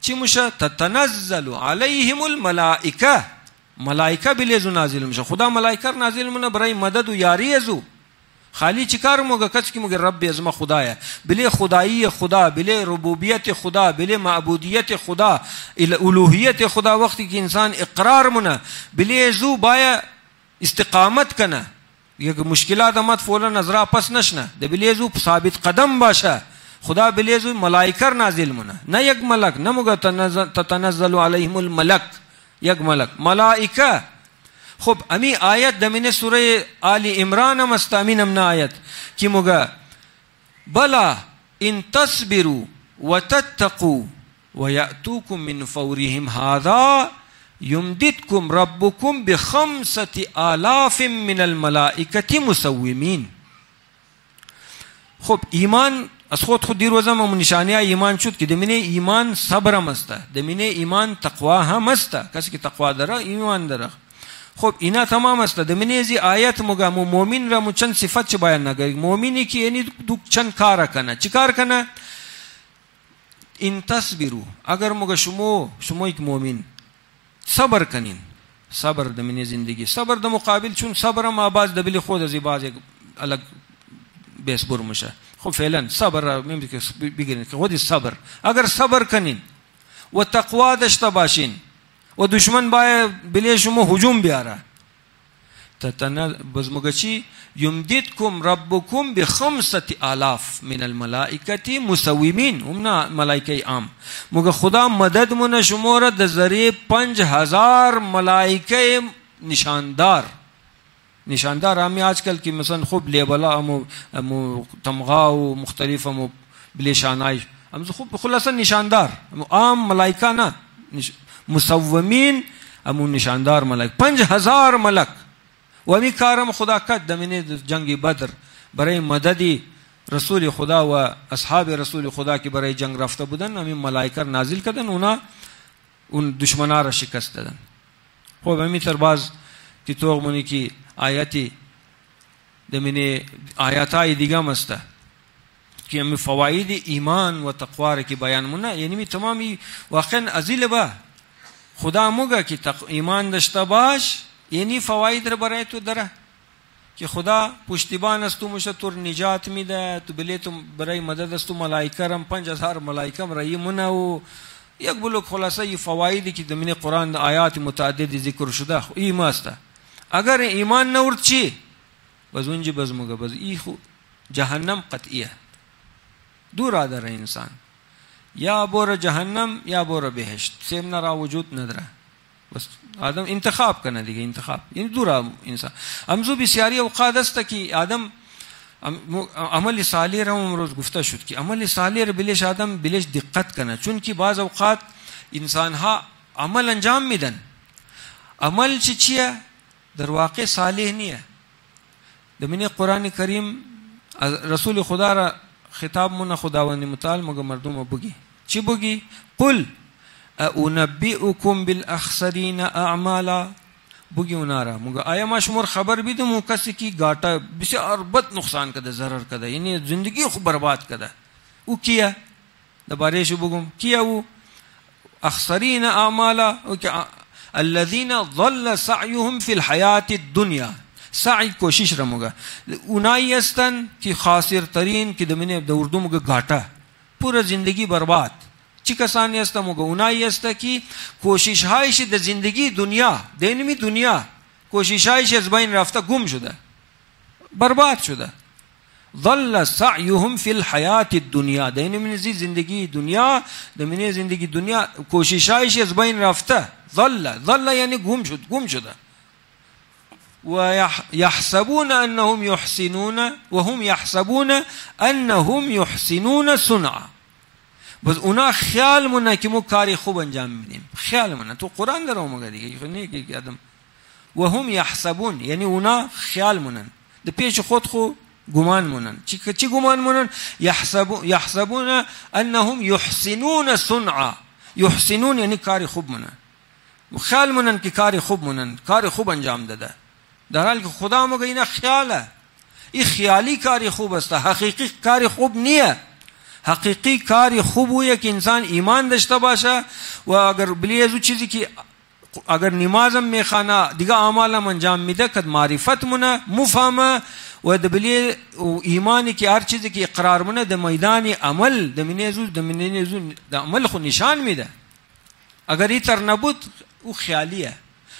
چی مشه؟ تتنزل علیهم الملائکه. ملائکه بلیزو نازل مشه. خدا ملائکه نازل مونه برای مدد و یاری ازو. خالی چی کار موگه؟ کچ کی موگه رب ازما خدایه، بلی خدایی خدا، بلی ربوبیت خدا، بلی معبودیت خدا، الوهیت خدا. وقتی که انسان اقرار مونه بلی ازو باید استقامت کنه، یک مشکلات آمد فولا نظر پس نشنه، ده بلیزو ثابت قدم باشه. خدا بلیزو ملائکه نازل مونه، نه یک ملک، نه موگه تتنزل علیهم الملک، یک ملک، ملائکه. خب امی آیت دمین سوره آل عمران هم است. امین امنا آیت کی موگه بلا ان تصبروا وتتقوا ويأتوكم من فورهم هذا یمددکم ربکم ب5,000 من الملائکة مسومین. خب ایمان از خود دیروز هم نشانه ایمان شد که دمینه ایمان صبر هم است، دمینه ایمان تقوا هم است. کسی که تقوا داره ایمان داره. خب اینا تمام است. دمینه ازی آیت مگه مومن را چند صفت چه بیان نگه. مومنی که یعنی دو چند کار کنه. چی کار کنه؟ ان تصبروا، اگر مگه شما یک مومن صبر کنین، صبر دمینه زندگی، صبر د مقابل چون صبر ما باز دبلی خود از باز الگ بیس بر میشه. خب فعلا صبر میگه بگیرین که خودی صبر، اگر صبر کنین و تقوا داشته باشین و دشمن بله شما هجوم بیاره بزمگچی یمددکم ربکم ب5,000 من الملائکة مسومین. همنا ملائکه عام مگه خدا مدد من شما را در ذریعه 5,000 ملائکه نشاندار همی آجکل که مثلا خوب لیبلا امو تمغا و مختلف امو بلیشانای امو خوب خلاصا نشاندار عام ملائکه نه مسومین امو نشاندار ملائکه 5,000 ملک. و امی کارم خدا کد دمینه جنگ بدر برای مدد رسول خدا و اصحاب رسول خدا که برای جنگ رفته بودن امی ملائکه نازل کردن، اونا اون دشمنا را شکست دادن. خب امی تر باز که توغ منی که آیاتی دمینه آیاتای دیگه مسته که امی فواید ایمان و تقوی که بیان منه، یعنی می تمامی واقعا ازیل با خدا موگه که ایمان داشته باش یعنی فواید را برای تو داره که خدا پشتیبان است، تو مشه تو نجات میده، تو بلی تو برای مدد است، تو ملائکه رم 5,000 ملائکه رای منه و یک بلوک خلاصه ی فوایدی که دمین قرآن آیات متعدد ذکر شده این است. اگر ایمان نورد چی بز اونجی بز مگه بز ای خو جهنم قطعیه دور داره انسان، یا بور جهنم یا بور بهشت، سیم نرا وجود نداره. بس آدم انتخاب کنه دیگه، انتخاب یعنی دور انسان. امزو بسیاری اوقات است که آدم عمل صالح را امروز گفته شد که عمل صالح را بلیش آدم بلیش دقت کنه، چون که بعض اوقات انسان ها عمل انجام میدن، عمل چیه در واقع صالح نیه. دمینه قرآن کریم رسول خدا را خطاب من خداوند متعال مگه مردم بگی چی بگی؟ قل اونبئکم بالاخسرین اعمالا، بگی اونارا مگه آیا ما شمار خبر بیدم کسی کی گاٹا بسیار بد نقصان کده، ضرر کده، یعنی زندگی خو برباد کده. او کیا دبارهشو بگم کیا او اخسرین اعمالا الذين ضل سعيهم في الحياة الدنيا، سعی کوشش را مگه اونایی هستن که خاسر ترین که دمینه دوردو مگه گاٹا پورا زندگی برباد. چی کسانی هستن مگه اونایی هستن که کوشش هایش در زندگی دنیا دینمی دنیا کوشش هایش از بین رفته، گم شده، برباد شده. ضل سعیهم فی الحیات الدنیا، دینمی زندگی دنیا دمینه زندگی دنیا کوشش هایش از بین رفته. ضل یعنی گم شده. ويحسبون أنهم يحسنون وهم يحسبون أنهم يحسنون صنعا. بس اونا خیال مونه که ما کاری خوب انجام میدیم، خیال مونه تو قرآن داره اومده دیگه نه که آدم وهم يحسبون یعنی اونا خیال مونن ده پیش خود گمان مونن. چی گمان مونن؟ يحسبون أنهم يحسنون صنعا. يحسنون یعنی کاری خوب مونن، خیال مونن که کاری خوب مونن، کاری خوب انجام داده، در حالی که خدا مگه اینا خیاله. این خیالی کاری خوب است، حقیقی کاری خوب نیه. حقیقی کاری خوب ہوئے که انسان ایمان داشته باشه و اگر بلیزو چیزی که اگر نمازم میخانه دیگه اعمالم انجام میده که معرفت منه مفهمه و دبلی ایمانی که هر چیزی که اقرار منه در میدان عمل دمینیزو عمل خود نشان میده. اگر این تر نبود او خیالیه.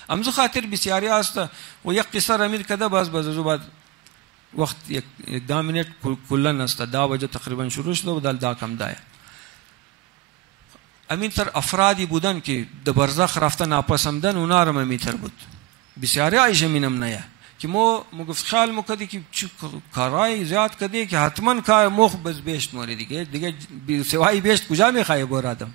امزو خاطر بسیاری هست و یک قصه را امیر کده باز ازو بعد وقت یک 10 منت کلن است 10 بجه تقریبا شروع شده و دا کم دایه. امین تر افرادی بودن که در برزخ رفته ناپسندن اونا را امین تر بود. بسیاری آیش امینم نیه که ما گفت خیال مو کدی که کارای زیاد کدی که حتما کار مخ بز بیشت موری دیگه سوای بیشت کجا میخوای بر آدم.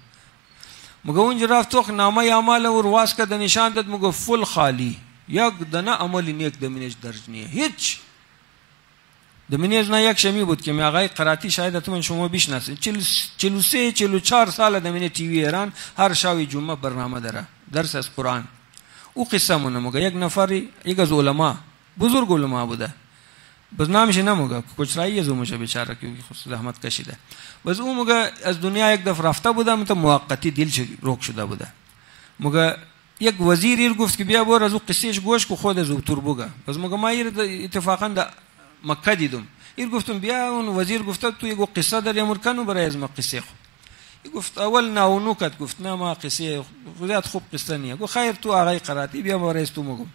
مگه اونجا رفت وقت نامه اعمال و رواز کرد نشان داد مگه فل خالی یک دانه عمل نیک دمینش درج نیه هیچ دمینش نه یک شمی بود که می آقای قراتی شاید اتمن شما بیشناسید 43 44 سال دمینه تی وی ایران هر شب جمعه برنامه داره درس از قرآن او قصه مونه مگه یک نفری یک از علما بزرگ علما بوده بس نامش نموگه کچرایی زومشه بیچاره که خود زحمت کشیده بس او مگه از دنیا یک دفعه رفته بوده مت موقتی دلش روک شده بوده مگه یک وزیر ایر گفت که بیا بور از او قصهش گوش کو خود از او تربوگه بس مگه ما ایر اتفاقا در مکه دیدم ایر گفتم بیا اون وزیر گفت تو یک قصه در امریکانو برای از ما قصه خو گفت اول ناونوکت گفت نه ما قصه خودت خوب قصه نیه گفت خیر تو آقای قراتی بیا برای تو مگم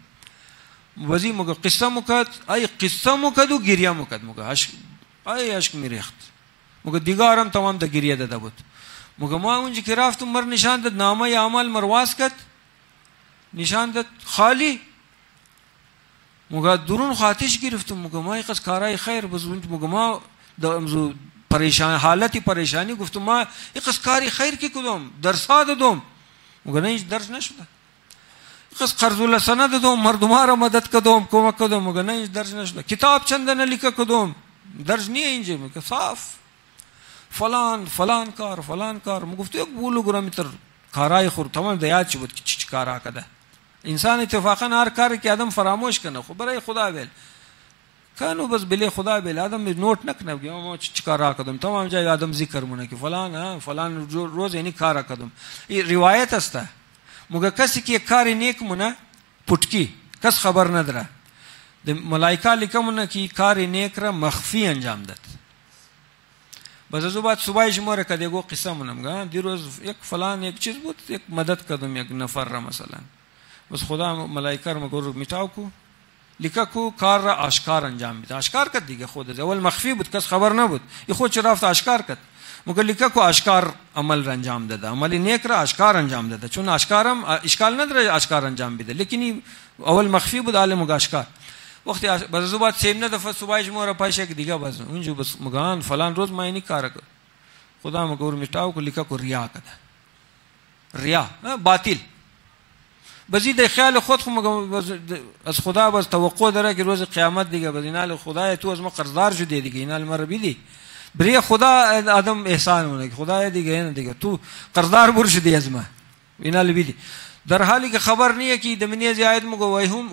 وزیر مگه قصه مکد ای قصه مکد و گریه مکد مگه عشق میریخت مگه دیگارم تمام د گریه داده بود مگه ما اونجا که رفتم مر نشان داد نامه اعمال مرواز کد نشان داد خالی مگه درون خاطش گرفتم مگه ما یقص کارای خیر بس مگه ما پریشان حالتی پریشانی گفتم ما یقص کاری خیر کی کدوم درس دادم مگه نه هیچ درس نشده قص قرض السنه دادم مردما را مدد کدوم کمک کدوم مگه نه هیچ درس نشده کتاب چند نه لیکه کدوم درس نیه اینجا مگه صاف فلان کار مگفت یک بولو گرامتر کارای خور تمام دیاد چی بود که چی کارا کده انسان اتفاقا هر کاری که آدم فراموش کنه خب برای خدا بیل کانو بس بلی خدا بیل آدم نوٹ نکنه بگه ما چی کارا کدم تمام جای آدم ذکر مونه که فلان روز یعنی کارا کدم این روایت است مگه کسی که کاری نیک مونه پټکی کس خبر نداره د ملائکه لیکمونه که کاری نیک را مخفی انجام داد بس از بعد صبح شماره که دیگو قصه مونم دیروز یک فلان یک چیز بود یک مدد کردم یک نفر را مثلا بس خدا ملائکه را مگو میتاو کو لیکه کو کار را آشکار انجام میده آشکار کرد دیگه خود اول مخفی بود کس خبر نبود این خود چه رفت آشکار کرد مگر لیکه کو آشکار عمل را انجام داده عمل نیک را آشکار انجام داده چون آشکارم اشکال نداره آشکار انجام بده لیکن اول مخفی بود عالم مگه آشکار وقتی بس بعد سیم نه دفعه صبح شما پایشه که دیگه بس اونجا بس مگان فلان روز ما اینی کار کرد خدا مگور میتاو کو لیکه کو ریا کرده ریا باطل بزید خیال خود خو از خدا بس توقع داره که روز قیامت دیگه بزینال خدای تو از ما قرضدار شدی دیگه اینال مر بیدی بری خدا آدم احسان مونه خدای دیگه نه دیگه تو قرضدار بر شدی از ما اینال بیدی در حالی که خبر نیه که دمنیه زیاد مگو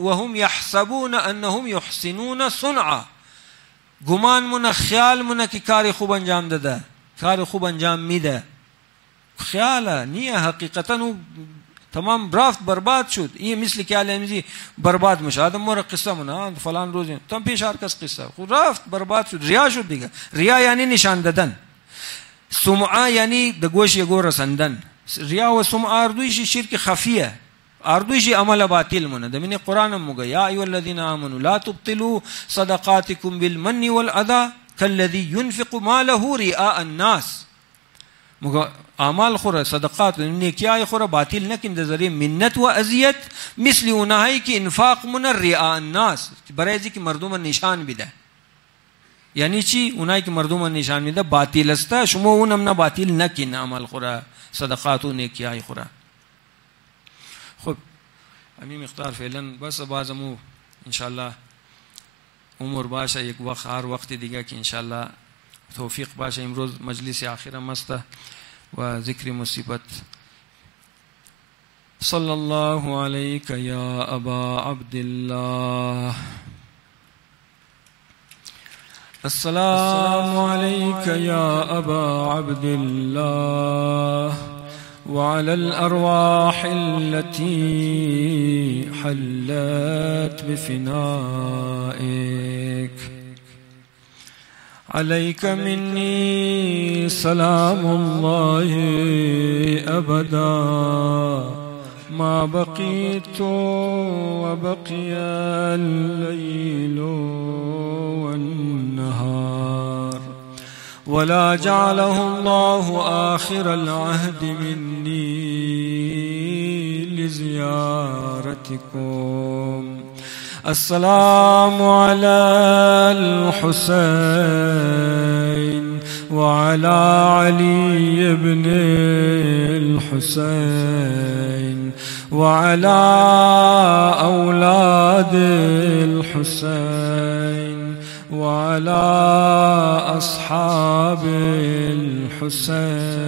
وهم یحسبون انهم یحسنون صنعا گمان مونه خیال مونه که کاری خوب انجام داده کاری خوب انجام میده خیاله نیه حقیقتا تمام رفت برباد شد این مثل که علمیزی برباد میشه آدم مور قصه مونه فلان روزی تم پیش هر کس قصه خود رفت برباد شد ریا شد دیگه ریا یعنی نشان دادن سمعه یعنی د گوش یگو رسندن ریا و سمعه اردویشی شرک خفیه اردویشی عمل باطل مونه دمین قرآن مگه یا ایها الذین آمنوا لا تبطلوا صدقاتکم بالمن والأذى كالذي ينفق ماله رئاء الناس مگه اعمال خوره صدقات نیکیای خوره باطل نکن د ذریعه منت و اذیت مثل اونهایی که انفاق من رئاء الناس برای ازی که مردم نشان بده یعنی چی اونایی که مردم نشان میده باطل است شما اونم نه باطل نکن عمل خوره صدقات و نیکیای خوره خب همین مقدار فعلا بس بعضمو ان شاء الله عمر باشه یک وقت هر وقت دیگه که ان شاء الله توفیق باشه امروز مجلس آخرم است و ذکر مصیبت صلی الله علیک یا ابا عبدالله السلام علیک یا ابا عبدالله وعلى الأرواح التي حلت بفنائك عليك مني سلام الله أبدا ما بقيت وبقي الليل والنهار ولا جعله الله آخر العهد مني لزيارتكم السلام على الحسين وعلى علي بن الحسين وعلى أولاد الحسين وعلى أصحاب الحسين.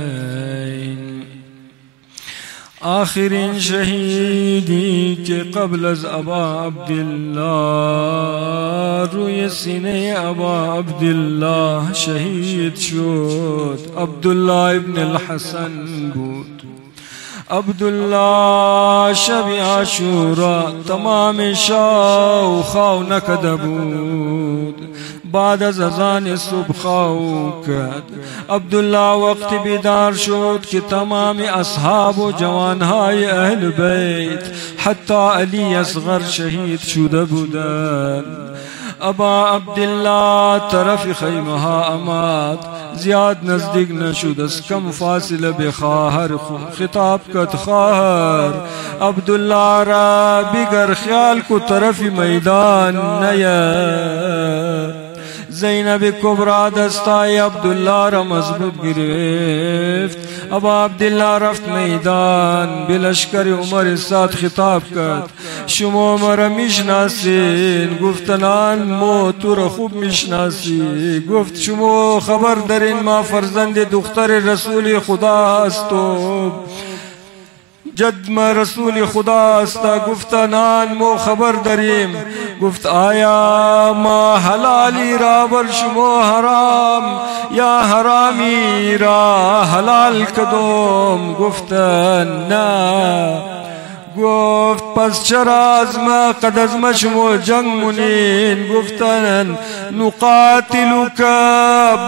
آخر شهیدی که قبل از ابا عبدالله روی سینه ابا عبدالله شهید شد عبدالله ابن الحسن بود. عبدالله شب عاشورا تمام شاو خاو نکده بود. بعد از اذان صبح خاو کرد. عبدالله وقت بیدار شد که تمام اصحاب و جوانهای اهل بیت حتی علی اصغر شهید شده بودند. ابا عبدالله طرف خیمه ها آمد، زیاد نزدیک نشد، از کم فاصله به خواهر خطاب کرد: خواهر عبدالله را بگر خیال کو طرف میدان نیا. زینب کبرا دستای عبدالله را مضبوط گرفت. ابا عبدالله رفت میدان، بلشکر عمر سات خطاب کرد: شما مرا میشناسین؟ گفتنان ما تو را خوب میشناسی. گفت شما خبر دارین ما فرزند دختر رسول خدا هستم، جد ما رسول خدا است. گفتنان ما خبر داریم. گفت آیا ما حلالی را بر شما حرام یا حرامی را حلال کدوم؟ گفتن نه. گفت پس چرا از ما قد از ما شما جنگ منین؟ گفتن نقاتلک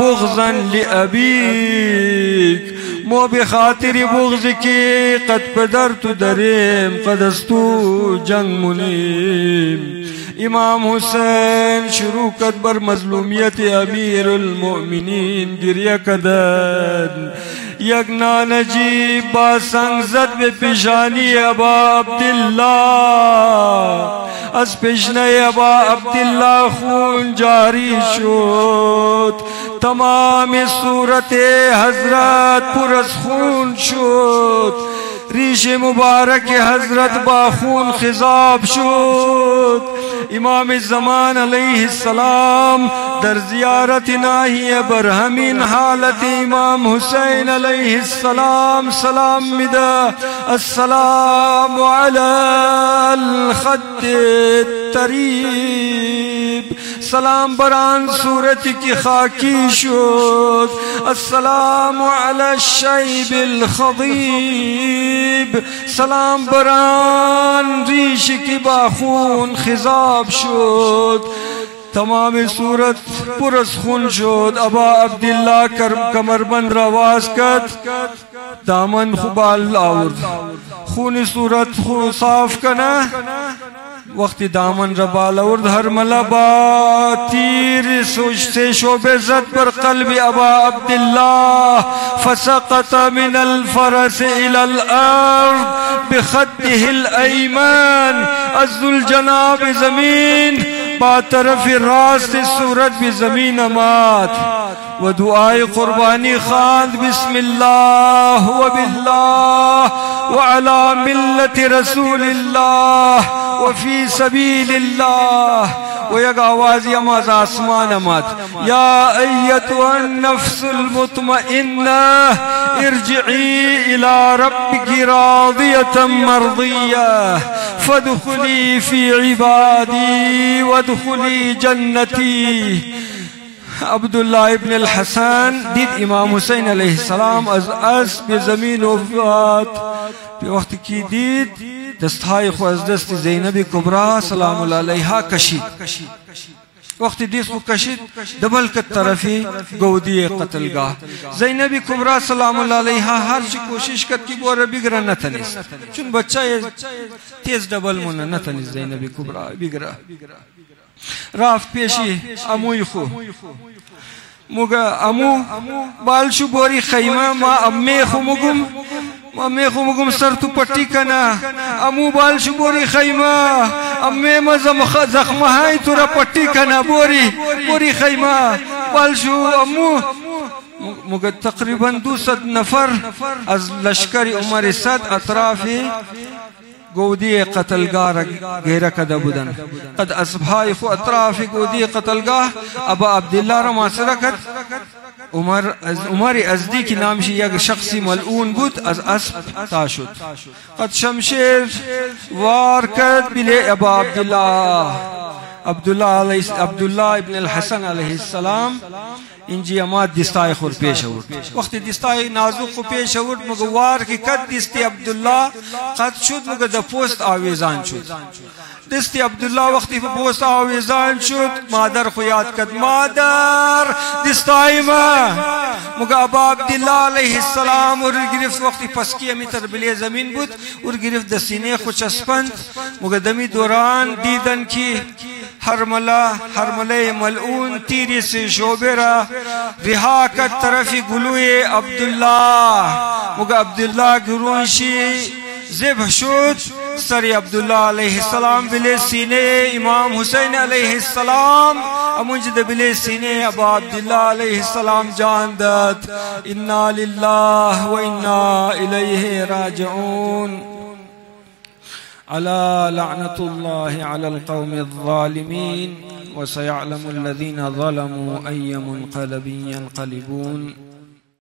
بغضا لابیک، ما بخاطر بغضی که قد پدر تو داریم قد از تو جنگ منیم. امام حسین شروع کرد بر مظلومیت امیر المؤمنین گریه کردن. یک نانجی با سنگ زد به پیشانی ابا عبدالله. از پیشانی ابا عبدالله خون جاری شد. تمام صورت حضرت پر از خون شد. ریش مبارک حضرت با خون خضاب شد. امام زمان علیه السلام در زیارت ناحیه بر همین حالت امام حسین علیه السلام سلام میده: السلام علی الخد الطریب. سلام بران صورتی که خاکی شد. السلام علی الشیب الخضیب. سلام بران ریشی که با خون خضاب شد. تمام صورت پر از خون شد. ابا عبدالله کمربند را واز کرد، دامن خوبال آورد، خون صورت خو صاف کنه. وقتی دامن را بال آورد، هر ملا با تیر سوچتے شعبه زد بر قلب ابا عبدالله. فسقط من الفرس الى الارض بخده الایمن. از ذوالجناب زمین با طرف راست صورت به زمین آمد و دعای قربانی خواند: بسم الله و بالله و علی ملت رسول الله و فی سبیل الله. و یک آوازی از آسمان آمد: یا ایتها النفس المطمئنه ارجعی الى ربک راضیة مرضیه فادخلی فی عبادی وادخلی جنتی. عبدالله ابن الحسن دید امام حسین علیه السلام از اسب زمین افتاد. به وقتی که دید دستهای خو از دست زینب کبرا سلام الله علیها کشید. وقتی دست خو کشید دبل کت طرفی گودی قتلگاه. زینب کبرا سلام الله علیها هر چی کوشش کرد که بوره بگره نتنیست، چون بچه تیز دبل مونه نتنیست. زینب کبرا بگره رفت پیشی اموی خو. موگا امو بالشو بوری خیمه ما امی خو مگم سر تو پٹی کنا. امو بالشو بوری خیمه امی ما زخمه های تو را پٹی کنا. بوری خیمه بالشو امو مگه تقریبا 200 نفر از لشکر عمر صد اطراف گودی قتلگاه گیره کده بودن. قد اصبهای خو اطراف گودی قتلگاه ابا عبدالله را محاصره کرد. عمر ازدی که نامش یک شخصی ملعون بود از اسب تا شد. قد شمشیر وار کرد بلی ابا عبدالله ابن الحسن علیه السلام اینجی اماد دستای خور پیش آورد. وقتی دستای نازک خو پیش آورد مگه وار که کد دستی عبدالله قد شد مگه د پوست آویزان شد. دستی عبدالله وقتی پوست آویزان شد مادر خو یاد کد مادر دستای ما مگه ابا عبدالله علیه السلام ور گرفت. وقتی پسکی میتر بلی زمین بود ور گرفت د سینه خو چسپند مگه دمی دوران دیدن که حرمله ملعون تیری سے شعبے را رہا کر طرف گلوی عبداللہ مگه عبدالله گرونشی ذبح شد. سر عبدالله علیه السلام بلی سینه امام حسین علیه السلام امونجد بلی سینه ابا عبدالله علیه السلام جان داد. انا لله و انا الیه راجعون. ألا لعنة الله على القوم الظالمين وسيعلم الذين ظلموا أي منقلب ينقلبون.